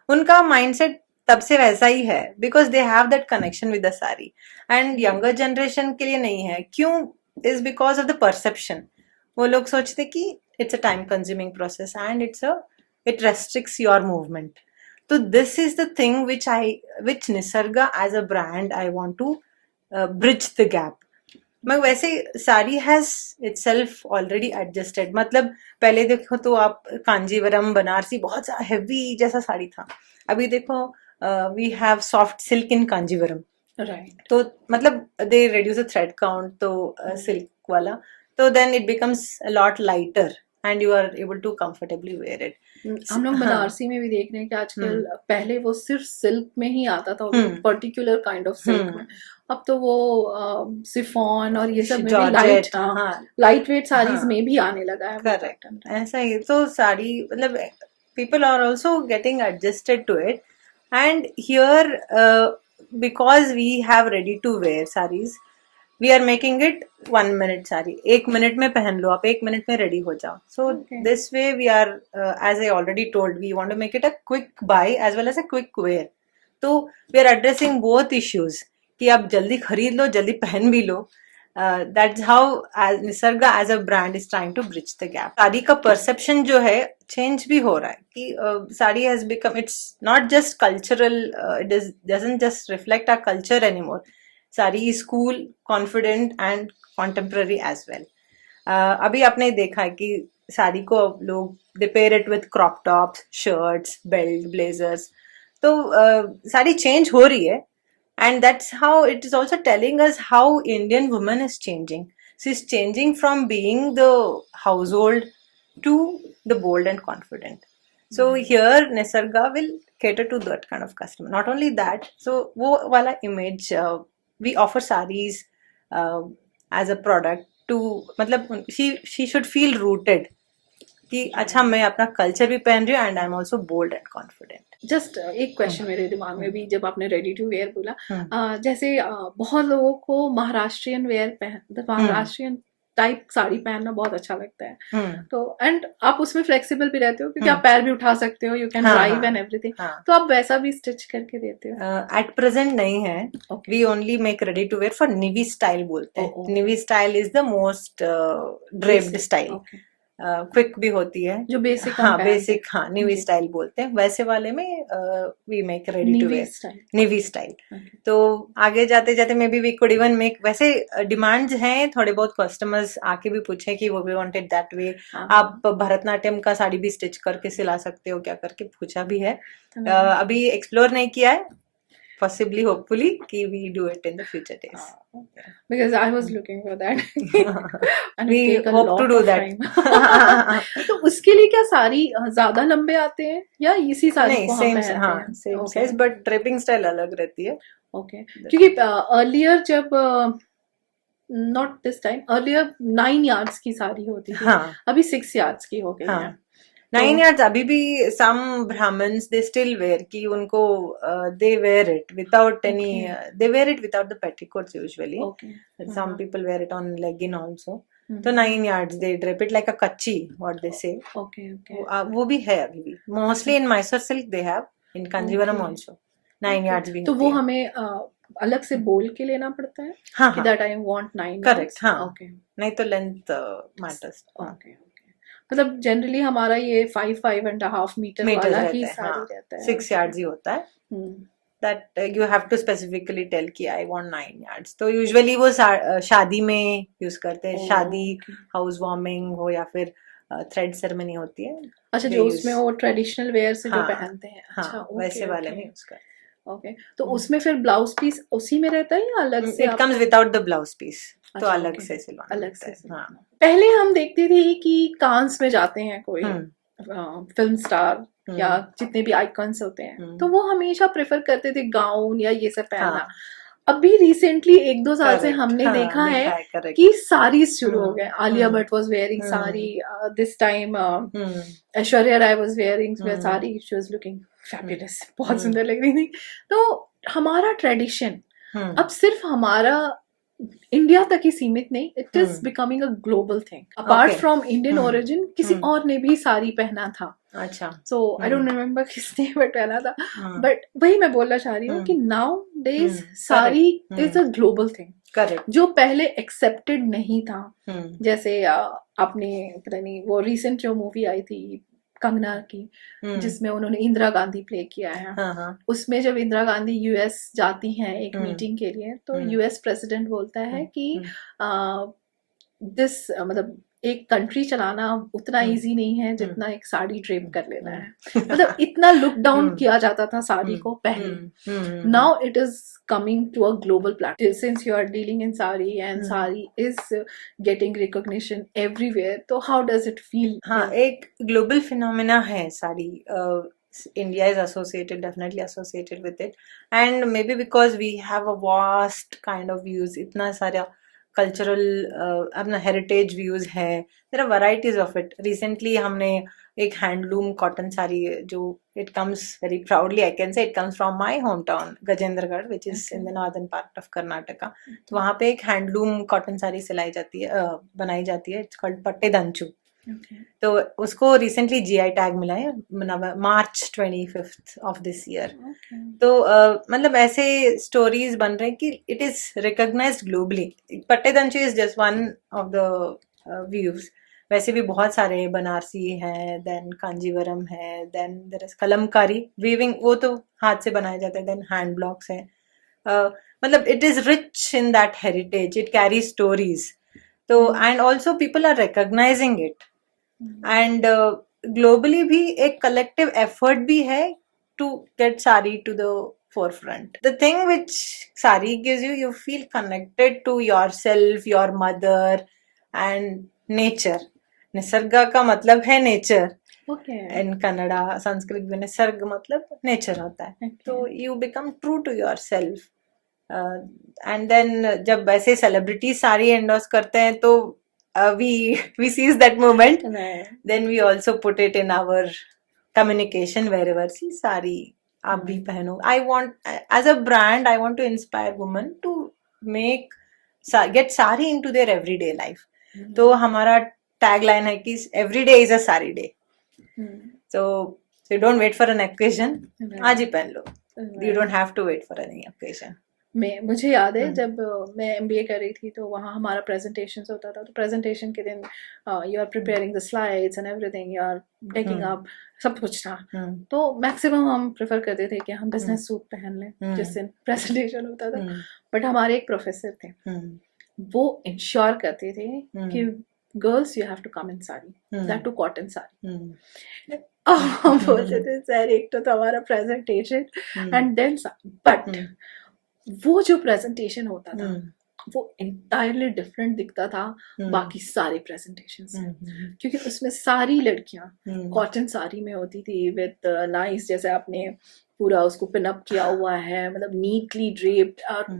उनका माइंडसेट तब से वैसा ही है because they have that connection with the sari. And younger generation के लिए नहीं है. क्यों? Is because of the perception. वो लोग सोचते कि it's a time consuming process and it restricts your movement. तो this is the thing which Nisarga as a brand I want to bridge the gap. मैं वैसे sari has itself already adjusted. मतलब पहले देखो तो आप कांजीवरम बनारसी बहुत हेवी जैसा साड़ी था. अभी देखो we have soft silk in Kanjeevaram. Right. तो मतलब they reduce the thread count, तो सिल्क वाला, तो then it becomes a lot lighter and you are able to comfortably wear it. हम लोग हाँ, बनारसी में भी देख रहे हैं कि आजकल पहले वो सिर्फ सिल्क में ही आता था, पर्टिकुलर काइंड ऑफ सिल्क में. अब तो वो सिफॉन और ये सब में भी लाइट, जॉर्जेट, हाँ, लाइट वेट साड़ीज हाँ, में भी आने लगा है. करेक्ट, ऐसा ही. तो साड़ी मतलब people are also getting adjusted to it. And here because we have ready to wear sarees, we are making it 1 minute sari. 1 minute में पहन लो आप, 1 मिनट में रेडी हो जाओ. So Okay. this way we are as I already told, we want to make it a quick buy as well as a quick wear. तो we are addressing both issues कि आप जल्दी खरीद लो, जल्दी पहन भी लो. That's how निसर्गा as a brand is trying to bridge the gap. Sari का perception जो है चेंज भी हो रहा है कि sari has become, it's not just cultural, it doesn't just reflect our culture anymore. Sari is cool, confident and contemporary as well. अभी आपने देखा है कि साड़ी को लोग they pair it with crop tops, shirts, belt, blazers. तो साड़ी चेंज हो रही है. And that's how it is also telling us how Indian woman is changing. She's changing from being the household to the bold and confident. So here Nisarga will cater to that kind of customer. Not only that, so wo wala image we offer sarees as a product to, मतलब she should feel rooted कि अच्छा मैं अपना culture भी पहन रही हूँ and I'm also bold and confident. Just एक क्वेश्चन मेरे दिमाग में भी जब आपने रेडी टू वेयर बोला, जैसे बहुत लोगों को महाराष्ट्रियन वेयर महाराष्ट्रियन टाइप साड़ी पहनना बहुत अच्छा लगता है. तो एंड आप उसमें फ्लेक्सिबल भी रहते हो क्योंकि आप पैर भी उठा सकते हो, you can drive and everything. तो आप वैसा भी स्टिच करके देते हो? एट प्रेजेंट नहीं है. We only make ready to wear for Nivi style बोलते हैं. Nivi style is the most draped style. Quick भी होती है, जो बेसिक, हाँ बेसिक, हाँ निवी स्टाइल बोलते हैं. वैसे वाले में we make ready to wear Nivi style. तो आगे जाते जाते maybe we could even make, वैसे डिमांड्स हैं थोड़े बहुत, कस्टमर्स आके भी पूछे कि वो वी वांटेड दैट वे. आप भरतनाट्यम का साड़ी भी स्टिच करके सिला सकते हो क्या, करके पूछा भी है. अभी एक्सप्लोर नहीं किया है. possibly, hopefully, कि we do it in the future days. Because I was looking for that. And We it take a hope lot to do of that. time. तो उसके लिए क्या साड़ी ज्यादा लंबे आते हैं या इसी साड़ी नहीं, को हम सेम, पहनते हाँ, हैं? Same Okay. Size, but draping style अलग रहती है. ओके, क्योंकि अर्लियर जब not this time, earlier 9 yards की साड़ी होती थी, हाँ, अभी 6 yards की हो गई है. हाँ. 9 yards अभी भी some Brahmins they still wear, कि उनको they wear it without any Okay. they wear it without the petticoats usually. Okay. Some people wear it on legging also. Mhm. तो 9 yards they drape it like a kachchi, what they say. Okay, okay. वो भी है अभी भी. Mostly in Mysore silk they have, in Kanjivaram Okay. also 9 Okay. yards भी तो होती वो है. हमें अलग से बोल के लेना पड़ता है हाँ, कि हाँ, that I want 9 Correct, yards. हाँ. ओके नहीं तो लेंथ मैटर्स. Okay okay. मतलब जनरली हमारा ये 5.5 मीटर मीटर्स वाला रहता ही है, साड़ी हाँ. रहता है. 6 yards ही होता है. that you have to specifically tell कि I want 9 yards. तो usually वो शादी में यूज करते हैं. शादी, हाउस वार्मिंग हो या फिर थ्रेड सेरेमनी होती है. अच्छा, they जो use- उसमें वो ट्रेडिशनल वेयर से जो हाँ, पहनते हैं. अच्छा, हाँ, ओके वैसे वाले में ओके यूज करते ओके. तो उसमें फिर ब्लाउज पीस उसी में रहता है या अलग हैं. से इट आप comes without the blouse piece. तो अच्छा, अलग ओके. से सिलवाना अलग पड़ता से है. सिलवाना. हाँ. पहले हम देखते थे कि कांस में जाते हैं कोई हम्म, फिल्म स्टार या हम्म, जितने भी आइकॉन्स होते हैं, हम्म. तो वो हमेशा प्रेफर करते थे गाउन या ये सब पहनना. हाँ, अभी रिसेंटली 1-2 साल से correct, हमने हाँ, देखा है correct. कि साड़ीज शुरू हो गए. Hmm, Alia hmm, Bhatt was wearing hmm. Sari this time. Hmm, Aishwarya Rai was wearing hmm. Sari. She was looking fabulous. बहुत हम्म. सुंदर लग रही थी. तो हमारा ट्रेडिशन अब सिर्फ हमारा इंडिया तक ही सीमित नहीं, it is becoming a global thing. Apart Okay. From Indian hmm. Origin किसी हम्म. और ने भी साड़ी पहना था. अच्छा. सो आई डोंट रिमेम्बर किसने बट पहना था. हाँ, बट वही मैं बोलना चाह रही हूँ कि now days hmm. Sari Correct. Is a global thing correct. जो पहले एक्सेप्टेड नहीं था. जैसे आपने पता नहीं वो रिसेंट जो मूवी आई थी कंगना की, जिसमें उन्होंने इंदिरा गांधी प्ले किया है, हाँ, हाँ. उसमें जब इंदिरा गांधी यूएस जाती हैं एक हम्म. मीटिंग के लिए, तो हम्म. यूएस प्रेसिडेंट बोलता है हम्म. कि हम्म. दिस मतलब एक कंट्री चलाना उतना हम्म. इजी नहीं है हम्म. जितना एक साड़ी ड्रेप कर लेना है. हम्म. मतलब इतना लुक डाउन हम्म. किया जाता था साड़ी हम्म. को पहले. Hmm. Now it is coming to a global platform since you are dealing in sari and sari is getting recognition everywhere. So how does it feel? हाँ, एक ग्लोबल फिनोमेना है sari. India is associated, definitely associated with it, and maybe because we have a vast kind of views, इतना सारा cultural अपना heritage views है. There are varieties of it. Recently हमने एक handloom cotton sari जो it comes very proudly, I can say it comes from my hometown Gajendragarh, which is in the northern part of Karnataka. तो वहाँ पे एक handloom cotton sari सिलाई जाती है, बनाई जाती है. It's called पट्टे दंचू. तो उसको रिसेंटली जीआई टैग मिला है मार्च 25th ऑफ दिस ईयर. तो मतलब ऐसे स्टोरीज बन रहे हैं कि it is recognized globally. Pattedanchu is just one of the views. वैसे भी बहुत सारे हैं. बनारसी है, देन कांजीवरम है, then there is Kalamkari weaving, वो तो हाथ से बनाया जाता है. देन हैंड ब्लॉक्स है. मतलब it is rich in that heritage. It carry stories. तो and also people are recognizing it. And globally भी एक कलेक्टिव एफर्ट भी है to get sari to the forefront. The thing which sari gives you, you feel connected to yourself, your mother and nature. निसर्गा का मतलब है nature. इन कन्नड़ा संस्कृत में निसर्ग मतलब nature होता है. तो you become true to yourself. And then जब ऐसे सेलिब्रिटी साड़ी एंडोर्स करते हैं तो we seize that moment. Then we also put it in our communication wherever. See, sari आप भी पहनो. I want, as a brand, I want to inspire women to get sari into their everyday life. तो हमारा tagline है कि every day is a sari day. So you don't wait for an occasion. आज ही पहन लो. You don't have to wait for any occasion. मुझे याद है जब मैं MBA कर रही थी तो वहाँ हमारा प्रेजेंटेशन होता था. तो प्रेजेंटेशन के दिन you are preparing the slides and everything, you are taking up सब कुछ था. तो मैक्सिमम हम प्रेफर करते थे कि हम बिजनेस सूट पहन लें जिस दिन प्रेजेंटेशन होता था. बट हमारे एक प्रोफेसर थे, वो इंश्योर करते थे कि girls you have to come in sari, that too cotton sari. हम बोलते थे सर एक तो हमारा प्रेजेंटेशन एंड देन बट वो जो प्रेजेंटेशन होता था वो इंटायरली डिफरेंट दिखता था बाकी सारे प्रेजेंटेशन से, क्योंकि उसमें सारी लड़कियां कॉटन साड़ी में होती थी विद नाइस, जैसे आपने पूरा उसको पिनअप किया हुआ है, मतलब नीटली ड्रेप्ड, और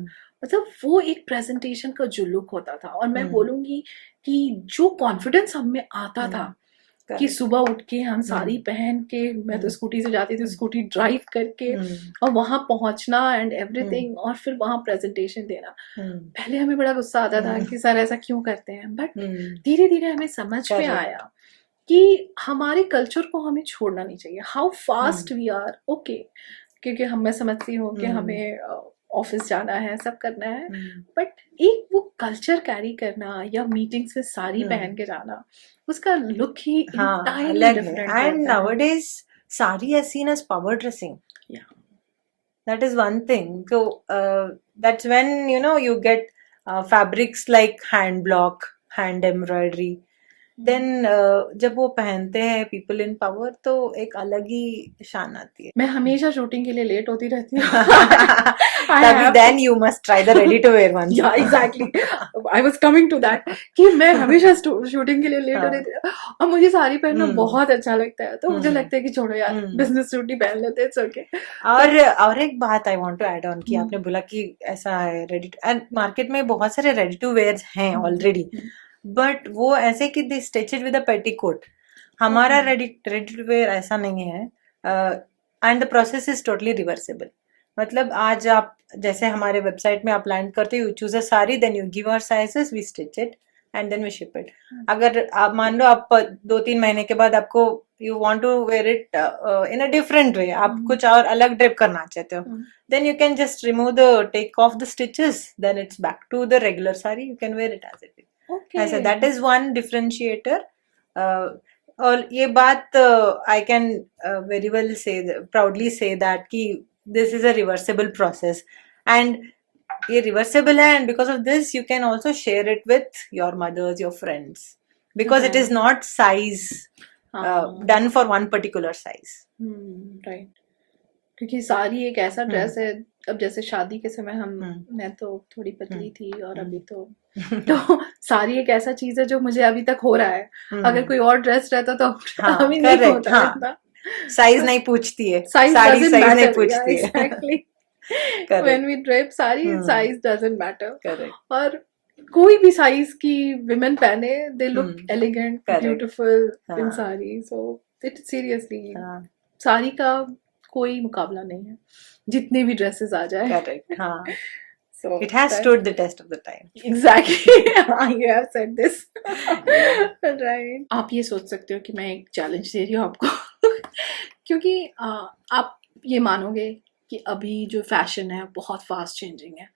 मतलब वो एक प्रेजेंटेशन का जो लुक होता था। और मैं बोलूंगी कि जो कॉन्फिडेंस हम में आता था कि सुबह उठ के हम साड़ी पहन के, मैं तो स्कूटी से जाती थी, स्कूटी ड्राइव करके और वहां पहुंचना एंड एवरीथिंग, और फिर वहां प्रेजेंटेशन देना। पहले हमें बड़ा गुस्सा आता था कि सर ऐसा क्यों करते हैं, बट धीरे धीरे हमें समझ में आया कि हमारे कल्चर को हमें छोड़ना नहीं चाहिए। How fast we are okay, क्योंकि मैं समझती हूँ कि हमें ऑफिस जाना है, सब करना है, बट एक वो कल्चर कैरी करना या मीटिंग्स में साड़ी पहन के जाना, उसका look he entirely different and होता है। nowadays sari is seen as power dressing. Yeah. That is one thing. So that's when you get fabrics like hand block, hand embroidery. Then जब वो पहनते हैं पीपल इन पावर, तो एक अलग ही शान आती है। मैं हमेशा शूटिंग के लिए लेट होती रहती हूँ। तभी then you must try the ready to wear ones. Yeah, exactly. I was coming to that कि मैं हमेशा शूटिंग के लिए लेट हो रही थी, और मुझे साड़ी पहनना बहुत अच्छा लगता है, तो मुझे लगता है कि छोड़ो यार, बिजनेस सूट ही पहन लेते हैं, इट्स ओके। और एक बात I want to add on कि आपने बोला कि ऐसा है रेडी टू, एंड मार्केट में बहुत सारे रेडी टू वेयर्स हैं ऑलरेडी, बट वो ऐसे कि they stitch it with a petticoat. हमारा रेडी टू वेयर ऐसा नहीं है, and the process is totally reversible. मतलब आज आप जैसे हमारे वेबसाइट में आप लैंड करते हो, you choose a sari, then you give our sizes, we stitch it and then we ship it. अगर आप मान लो आप 2-3 महीने के बाद आपको you want to wear it in a different way, आप कुछ और अलग ड्रेप करना चाहते हो, then you can just remove take off the stitches, then it's back to the regular saree, you can wear it as it is. ऐसा that is one differentiator. और ये बात I can very well say proudly say that कि this is a reversible process, and ये reversible है, and because of this you can also share it with your mothers, your friends, because it is not size done for one particular size. Right. क्योंकि साड़ी एक ऐसा dress है, अब जैसे शादी के समय मैं तो थोड़ी पतली थी, और अभी तो साड़ी एक ऐसा चीज है जो मुझे अभी तक हो रहा है। अगर कोई और ड्रेस रहता तो अभी नहीं होता इतना। साइज नहीं पूछती है, साइज नहीं पूछती है। Exactly. When we drape sari, size doesn't matter. Correct. और कोई भी साइज की विमेन पहने, they look elegant, beautiful in sari, so it seriously sari का कोई मुकाबला नहीं है, जितने भी ड्रेसेस आ जाए। Correct. हाँ. So it has stood the test of the time. Exactly. You have said this. Right. आप ये सोच सकते हो कि मैं एक चैलेंज दे रही हूँ आपको, क्योंकि आप ये मानोगे कि अभी जो फैशन है बहुत फास्ट चेंजिंग है,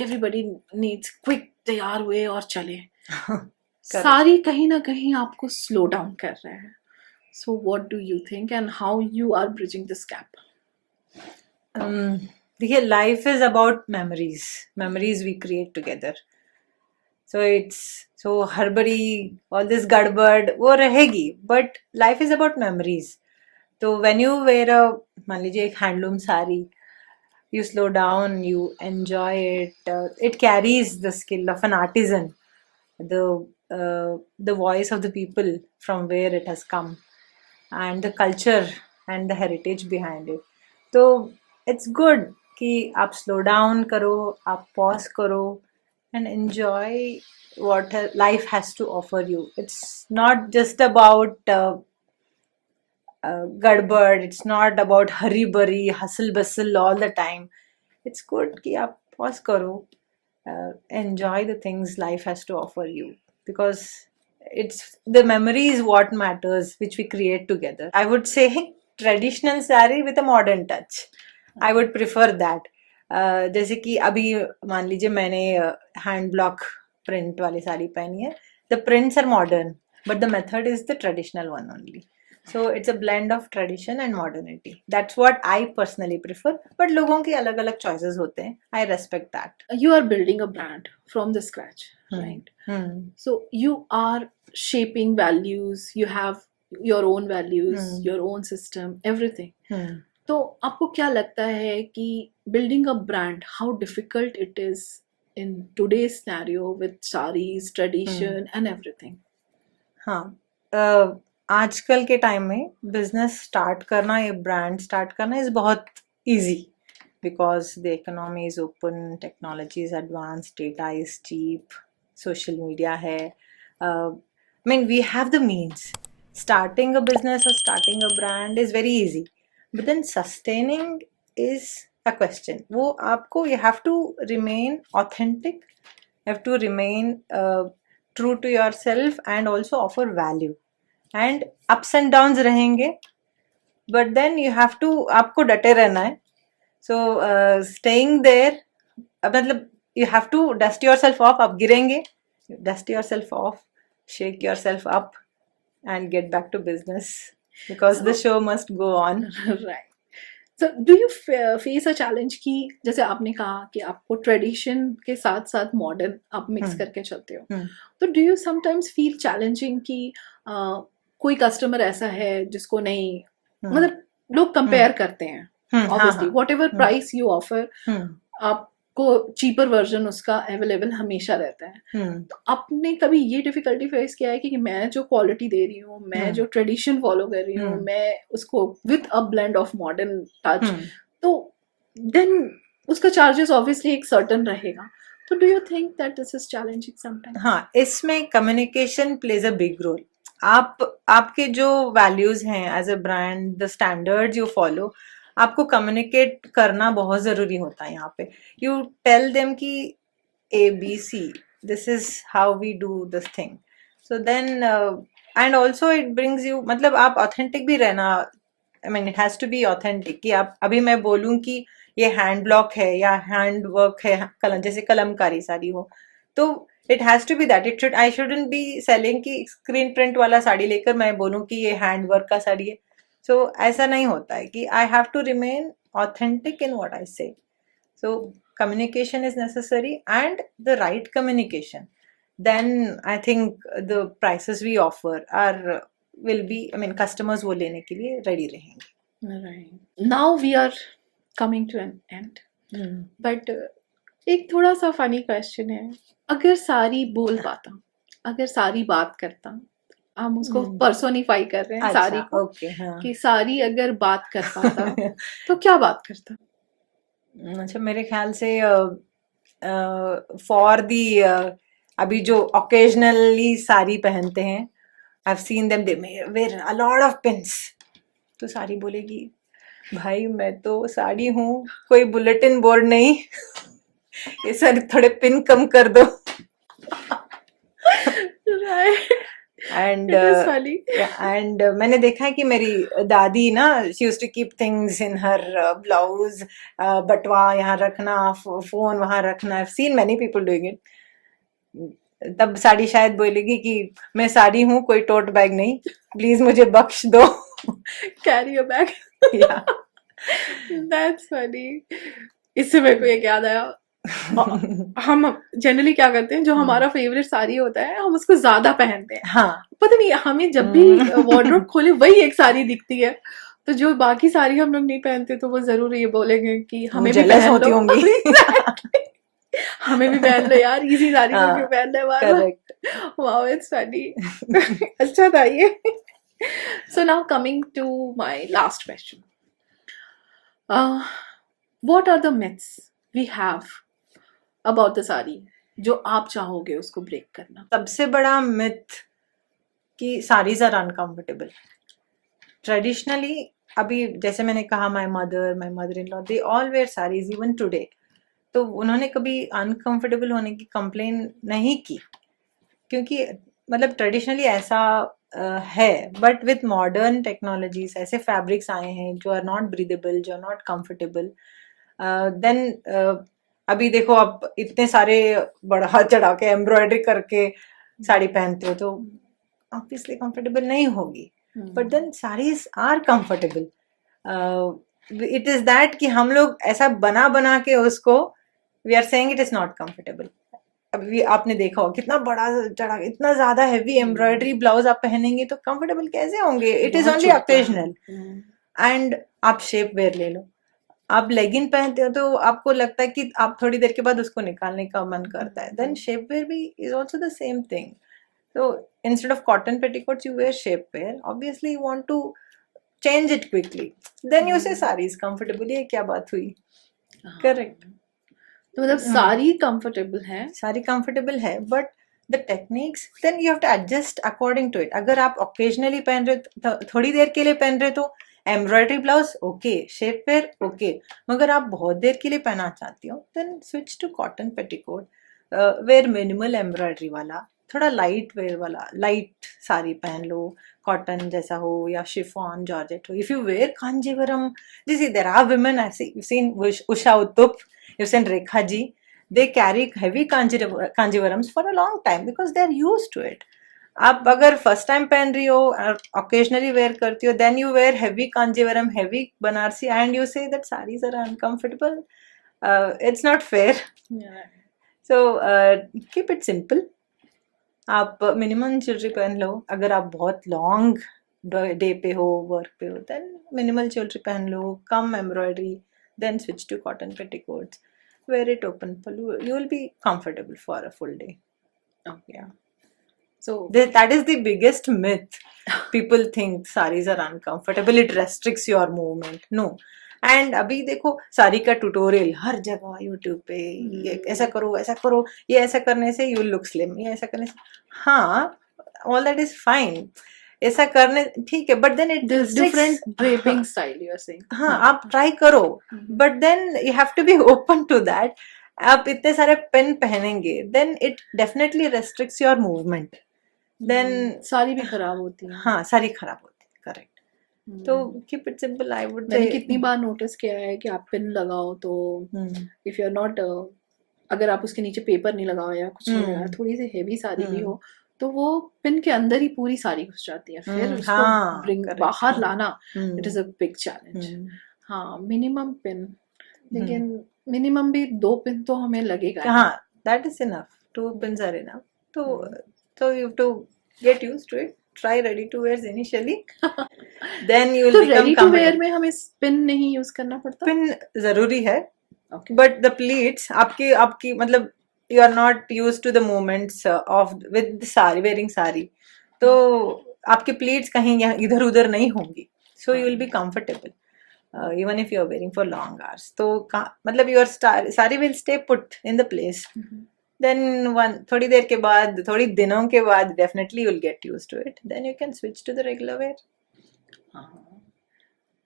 एवरीबडी नीड्स क्विक तैयार हुए और चले। सारी कहीं ना कहीं आपको स्लो डाउन कर रहे हैं। So what do you think, and how you are bridging this gap? देखिए, life is about memories we create together. So it's so हड़बड़ी, all this गड़बड़ वो रहेगी, but life is about memories. तो when you wear a, मान लीजिए एक handloom sari, you slow down, you enjoy it. It carries the skill of an artisan, the voice of the people from where it has come, and the culture and the heritage behind it. तो it's good कि आप slow down करो, आप pause करो, and enjoy what life has to offer you. It's not just about gadbad, it's not about hurry burry, hustle bustle all the time. It's good कि आप pause करो, enjoy the things life has to offer you, because it's the memory is what matters, which we create together. I would say traditional saree with a modern touch. I would prefer that. जैसे कि अभी मान लीजिए मैंने hand block print वाली साड़ी पहनी है, the prints are modern, but the method is the traditional one only. So it's a blend of tradition and modernity. That's what I personally prefer. But लोगों की अलग अलग choices होते हैं. I respect that. You are building a brand from the scratch, right? So you are shaping values. You have your own values, hmm your own system, everything. Hmm तो आपको क्या लगता है कि building a brand, how difficult it is in today's scenario with saris, tradition and everything? हाँ, आजकल के time में बिजनेस स्टार्ट करना, ये ब्रांड स्टार्ट करना इज बहुत easy, because the economy is open, technology is advance, data is cheap, social media है. I mean, we have the means. Starting a business or starting a brand is very easy, but then sustaining is a question. वो आपको, you have to remain authentic, you have to remain true to yourself and also offer value. And ups and downs रहेंगे, but then you have to, आपको डटे रहना है. So staying there, मतलब you have to dust yourself off. आप गिरेंगे, dust yourself off, shake yourself up and get back to business, because the show must go on. Right. So do you face a challenge कि जैसे आपने कहा कि आपको tradition के साथ साथ मॉडर्न आप मिक्स हम्म करके चलते हो, हम्म तो do you sometimes feel challenging कि कोई कस्टमर ऐसा है जिसको नहीं, हम्म मतलब लोग कंपेयर करते हैं हाँ ऑब्वियसली, हाँ whatever price you offer, hmm आपको चीपर वर्जन उसका अवेलेबल हमेशा रहता है. हम्म तो आपने कभी ये डिफिकल्टी फेस किया है कि मैं जो क्वालिटी दे रही हूँ, मैं जो ट्रेडिशन फॉलो कर रही हूँ, मैं उसको with a blend of modern touch, hmm तो देन उसका चार्जेस ऑब्वियसली एक सर्टन रहेगा. तो do you think that this is challenging sometimes? हाँ, इसमें communication plays a big role. आपके जो वैल्यूज हैं as a brand, the standards you follow, आपको कम्युनिकेट करना बहुत जरूरी होता है. यहाँ पे यू टेल देम कि ABC, this is how we do this thing. So then and also it brings you, मतलब आप authentic भी रहना. I mean, it has to be authentic. कि आप, अभी मैं बोलूँ कि ये हैंड ब्लॉक है या हैंड वर्क है, कलम जैसे कलमकारी साड़ी हो, तो it has to be that. I shouldn't be selling कि स्क्रीन प्रिंट वाला साड़ी लेकर मैं बोलूँ कि ये हैंड वर्क का साड़ी है. सो ऐसा नहीं होता है. कि I have to remain authentic in what I say. So communication is necessary, and the right communication. Then I think the prices we offer are will be, I mean, customers वो लेने के लिए ready रहेंगे. Right. Now we are coming to an end. But एक थोड़ा सा funny question है. अगर सारी बोल पाता, अगर सारी बात करता, हम उसको पर्सोनिफाई कर रहे हैं सारी को, ओके, हाँ. कि सारी अगर बात कर पाता तो क्या बात करता? अच्छा, मेरे ख्याल से फॉर दी, अभी जो occasionally साड़ी पहनते हैं, I've seen them, they wear a lot of pins. तो साड़ी बोलेगी, भाई मैं तो साड़ी हूँ, कोई बुलेटिन बोर्ड नहीं. ये सर थोड़े पिन कम कर दो. Right. And It is funny. and मैंने देखा है कि मेरी दादी ना, she used to keep things in her blouse, बटवा यहाँ रखना, फोन वहाँ रखना. I've seen many people doing it. तब साड़ी शायद बोलेगी कि मैं साड़ी हूँ, कोई टोट बैग नहीं, प्लीज मुझे बख्श दो. Carry your bag. Yeah. That's funny. इससे मेरे को एक याद आया, हम जनरली क्या करते हैं, जो हमारा फेवरेट साड़ी होता है हम उसको ज्यादा पहनते हैं. हाँ, पता नहीं हमें जब भी वार्डरोब खोले वही एक साड़ी दिखती है, तो जो बाकी साड़ी हम लोग नहीं पहनते तो वो जरूर ये बोलेंगे कि हमें भी jealous पहन होती लो. होंगी. Exactly. हमें भी पहन लो यार, इसी साड़ी को हाँ, क्यों पहन रहे बार बार. correct. Wow, it's funny. अच्छा था ये. So now coming to my last question. What are the myths we have about the sari जो आप चाहोगे उसको ब्रेक करना? सबसे बड़ा मिथ कि साड़ीज आर अनकंफर्टेबल. ट्रेडिशनली, अभी जैसे मैंने कहा, my mother in law, they all wear saris even today. तो उन्होंने कभी अनकंफर्टेबल होने की कंप्लेन नहीं की, क्योंकि मतलब ट्रेडिशनली ऐसा है. बट विथ मॉडर्न टेक्नोलॉजीज ऐसे फैब्रिक्स आए हैं जो आर नॉट ब्रीदेबल, जो आर नॉट कंफर्टेबल. देन अभी देखो, आप इतने सारे बढ़ा चढ़ा के एम्ब्रॉयडरी करके साड़ी पहनते हो, तो ऑब्वियसली कंफर्टेबल नहीं होगी. But then saris are comfortable. It is that कि हम लोग ऐसा बना के उसको, we are saying it is not comfortable. अभी आपने देखा हो कितना बड़ा चढ़ा, इतना ज्यादा हैवी एम्ब्रॉयडरी ब्लाउज आप पहनेंगे तो कंफर्टेबल कैसे होंगे? इट इज बहुत ओनली चुभता है। ओकेजनल। एंड आप शेप वेयर ले लो, आप लेगिन पहनते हो तो आपको लगता है कि आप थोड़ी देर के बाद उसको निकालने का मन करता है, देन शेप वेयर भी is also the same thing. So instead of cotton petticoats, you wear shapewear. Obviously, you want to change it quickly. Then you say sari is comfortable. ये क्या बात हुई? Correct. तो मतलब सारी कंफर्टेबल है, सारी comfortable है, but the techniques then you have to adjust according to it. अगर आप occasionally पहन रहे हो, थोड़ी देर के लिए पहन रहे हो तो embroidery blouse okay, shape wear okay, मगर आप बहुत देर के लिए पहनना चाहती हो then switch to cotton petticoat, wear minimal embroidery वाला, थोड़ा लाइट वेयर वाला, लाइट साड़ी पहन लो, कॉटन जैसा हो या शिफॉन जॉर्जेट हो. If you wear Kanjeevaram, this is there are women, I see, you seen Usha Uthup, you seen Rekha ji, they carry heavy kanjivarams for a long time because they are used to it. आप अगर first time पहन रही हो और occasionally wear करती हो, then you wear heavy Kanjeevaram, heavy Banarasi and you say that saris are uncomfortable, it's not fair. So keep it simple. आप minimum jewellery पहन लो. अगर आप बहुत लॉन्ग डे पे हो, वर्क पे हो, देन मिनिमल ज्वेलरी पहन लो, कम embroidery, then switch to cotton petticoats. Wear it open pallu, you will be comfortable for a full day. Okay. Yeah. So That is the biggest myth. People think saris are uncomfortable, it restricts your movement. No. And अभी देखो साड़ी का tutorial हर जगह YouTube पे, ये ऐसा करो ऐसा करो, ये ऐसा करने से यू लुक स्लिम, ये ऐसा करने से, हाँ ऑल दैट इज फाइन, ऐसा करने ठीक है, but then it different draping style you are saying. हाँ आप ट्राई करो, but then you have to be open to that. आप इतने सारे पेन पहनेंगे then it definitely restricts your movement, then sari भी खराब होती है. हाँ सारी खराब होती है. करेक्ट. तो keep it simple. I would मैंने कितनी बार नोटिस किया है कि आप पिन लगाओ तो इफ यू आर नॉट, अगर आप उसके नीचे पेपर नहीं लगाओ या कुछ नहीं लगाया, थोड़ी सी हेवी साड़ी भी हो तो वो पिन के अंदर ही पूरी साड़ी घुस जाती है, फिर उसको बाहर लाना it is a big challenge. हाँ मिनिमम पिन, लेकिन मिनिमम भी 2 पिन तो हमें लगेगा. हाँ that is enough, 2 pins are enough. So you have to get used to it. Try ready to wears initially, then you will तो become ready to comfortable. Wear में हमें pin नहीं यूज करना पड़ता. पिन जरूरी है, Okay. बट द प्लीट्स आपकी मतलब you are not use to the movements of with sari, wearing sari, तो आपके प्लीट्स कहीं इधर उधर नहीं होंगी, so you will be comfortable even if you are wearing for long hours. तो मतलब your sari will stay put in the place. Then थोड़ी देर के बाद, थोड़ी दिनों के बाद definitely you will get used to it, then you can switch to the regular wear.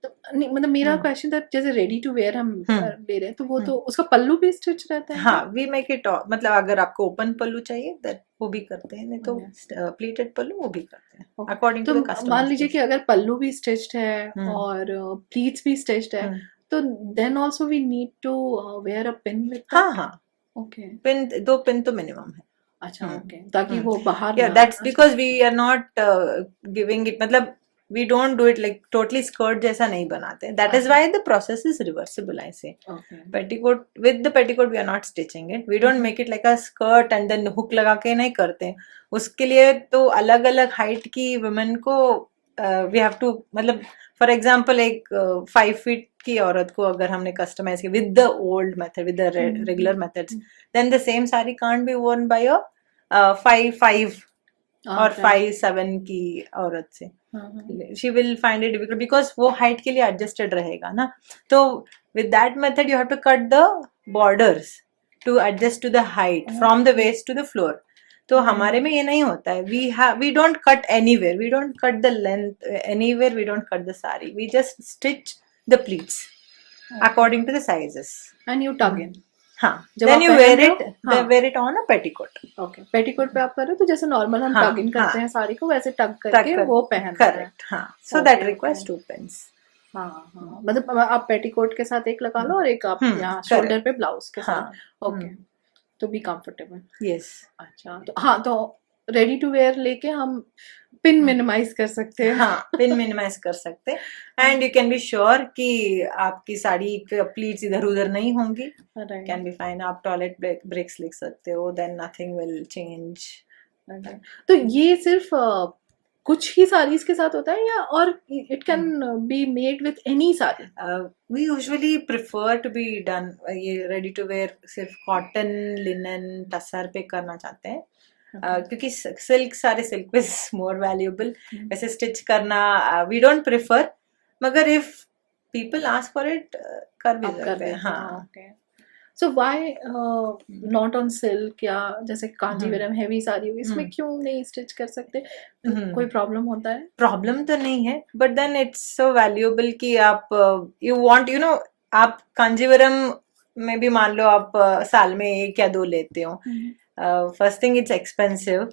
तो नहीं मतलब मेरा क्वेश्चन था, जैसे रेडी टू वेयर हम ले रहे हैं तो वो तो उसका पल्लू भी स्टिच रहता है. हाँ वी मेक इट, मतलब अगर आपको ओपन पल्लू चाहिए दैट वो भी करते हैं, नहीं तो प्लीटेड पल्लू वो भी करते हैं अकॉर्डिंग टू द कस्टमर. मान लीजिए कि अगर पल्लू भी स्टिच्ड है और प्लीट्स भी स्टिच्ड है तो then also we need to wear a pin with. हाँ हाँ ओके. पिन, 2 पिन तो मिनिमम है. अच्छा ओके, ताकि वो बाहर Yeah, that's because we are not giving it, मतलब we don't do it like totally skirt जैसा नहीं बनाते. That is why the process is reversible, I say. Okay. Petticoat, with the petticoat we are not stitching it. We don't make it like a skirt and then hook लगा के नहीं करते. उसके लिए तो अलग अलग height की women को we have to, मतलब for example एक 5 feet की औरत को अगर हमने customize किया with the old method, with the regular methods, then the same saree can't be worn by a 5'5" और 5'7" की औरत से. She will find it difficult because वो height के लिए adjusted रहेगा ना. तो with that method you have to cut the borders to adjust to the height from the waist to the floor. तो हमारे में ये नहीं होता है. We don't cut anywhere. We don't cut the length anywhere. We don't cut the saree. We just stitch the pleats according to the sizes. And you tuck in. हाँ, then you wear it, wear it on a petticoat. Okay, petticoat पे आप कर रहे हो तो जैसे normal हम टग इन करते हैं साड़ी को, वैसे टग करके वो पहन. करेक्ट. हाँ, so that requires 2 pins. हाँ हाँ, मतलब आप पेटीकोट के साथ एक लगा लो और एक आप यहाँ शोल्डर पे ब्लाउज के साथ. ओके, तो बी कंफर्टेबल. यस. अच्छा, तो हाँ, तो रेडी टू वेयर लेके हम पिन मिनिमाइज कर सकते हैं. हाँ, पिन मिनिमाइज कर सकते हैं and you can be sure कि आपकी साड़ी के प्लीट्स इधर उधर नहीं होंगी. Right. Can be fine. आप टॉयलेट ब्रेक्स लिख सकते हो, then nothing will change. Okay. तो ये सिर्फ कुछ ही साड़ीज के साथ होता है या और it can be made with any sari? We usually prefer to be done ये रेडी टू वेयर सिर्फ कॉटन, लिनन, टसर पे करना चाहते हैं. क्योंकि सिल्क, सारे सिल्क इज मोर वैल्यूएबल. वैसे स्टिच करना वी डोंट प्रिफर, मगर if people ask for it कर भी आप कर सकते हैं. देते हैं. हाँ. Okay. So why not on silk या जैसे कांजीवरम हैवी साड़ी होगी, इसमें क्यों नहीं स्टिच कर सकते? कोई प्रॉब्लम होता है? प्रॉब्लम तो नहीं है, but then it's so valuable कि आप यू वांट यू नो, आप कांजीवरम में भी मान लो आप साल में 1 या 2 लेते हो. First thing it's expensive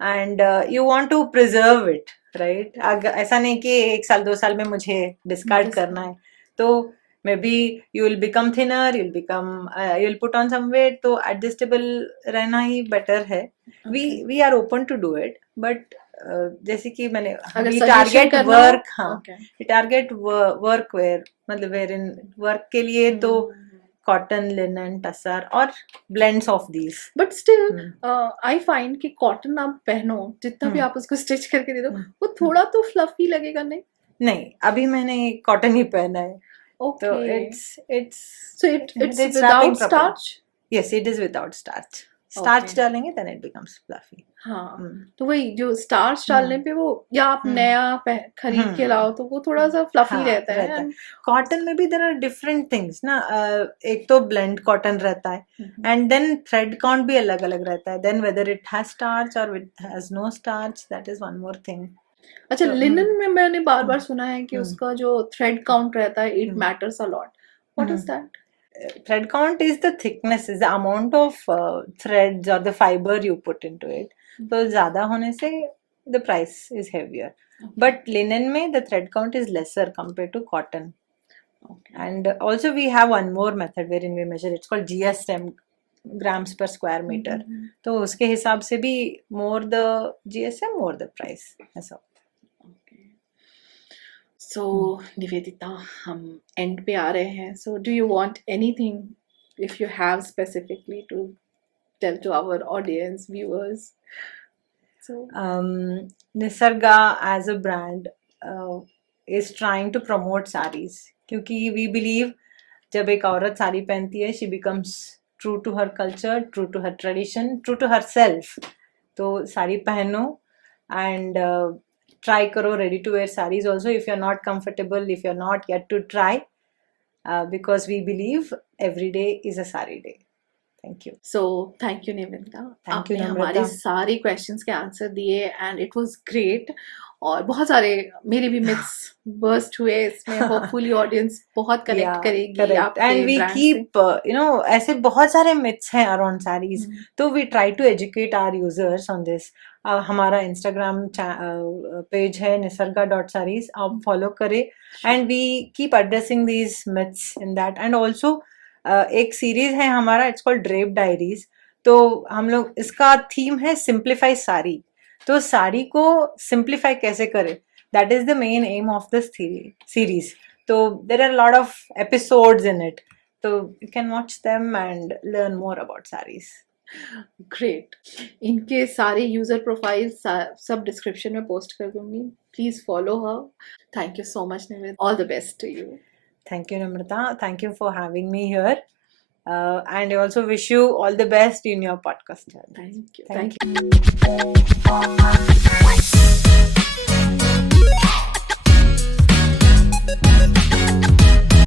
and you want to preserve it, right? ऐसा नहीं कि 1 साल 2 साल में मुझे डिस्कार्ड करना है. तो maybe you will become thinner, you will put on some weight, तो एडजस्टेबल रहना ही बेटर है. We are open to do it, but जैसे कि मैंने टारगेट वर्क, हाँ, टारगेट वर्क वेयर, मतलब वेयर इन वर्क के लिए तो कॉटन, लिनन, टसर और blends of these. But still I find कि कॉटन आप पहनो, जितना भी आप उसको स्टिच करके दे दो, वो थोड़ा तो फ्लफी लगेगा नहीं? नहीं, अभी मैंने कॉटन ही पहना है. Okay. तो it's so it's wrapping without properly. starch? Yes, it is without starch. Starch Okay. डालेंगे then it becomes fluffy. हाँ. तो वही जो स्टार्च डालने पे वो, या आप नया खरीद के लाओ तो वो थोड़ा सा फ्लफी हाँ, रहता है. कॉटन में भी there are different things ना. एक तो blend cotton रहता है and then thread count भी अलग अलग रहता है. Then whether it has starch or it has no starch, that is one more thing. अच्छा, लिनन में मैंने बार बार सुना है कि उसका जो थ्रेड काउंट रहता है, it matters a lot. What is that? Thread count is the thickness, is the amount of threads or the fiber you put into it. तो ज़्यादा होने से the price is heavier. But linen में the thread count is lesser compared to cotton. And also we have one more method wherein we measure. It's called GSM, grams per square meter. तो उसके हिसाब से भी more the GSM, more the price. ऐसा. So Nivedita, हम and पे आ रहे हैं. So do you want anything, if you have specifically, to tell to our audience, viewers? So Nisarga as a brand is trying to promote sarees, क्योंकि we believe जब एक औरत साड़ी पहनती है, she becomes true to her culture, true to her tradition, true to herself. तो साड़ी पहनो and try करो ready to wear sarees also if you're not comfortable, if you're not yet to try, because we believe every day is a saree day. Thank you. So thank you Nivedita. Thank you आपने नम्रता. हमारे सारे questions के answer दिए and it was great. और बहुत सारे मेरे भी मिथ्स बर्स्ट हुए इसमें. होपफुली ऑडियंस बहुत कनेक्ट करेगी आपके and we brand keep ऐसे बहुत सारे myths हैं around sarees. तो we try to educate our users on this. हमारा इंस्टाग्राम पेज है nisarga.sarees, आप फॉलो करें and we keep addressing these myths in that. And also एक सीरीज है हमारा, it's called Drape Diaries. तो हम लोग, इसका थीम है सिंप्लीफाई साड़ी. तो साड़ी को सिंप्लीफाई कैसे करें, that is the main aim of this series. तो there are lot of episodes in it, तो you can watch them and learn more about saris. Great. इनके सारे यूजर प्रोफाइल सब डिस्क्रिप्शन में पोस्ट कर दूंगी. Please follow her. Thank you so much Nived. All the best to you. Thank you Namrata, thank you for having me here, and I also wish you all the best in your podcast channel. Thank you.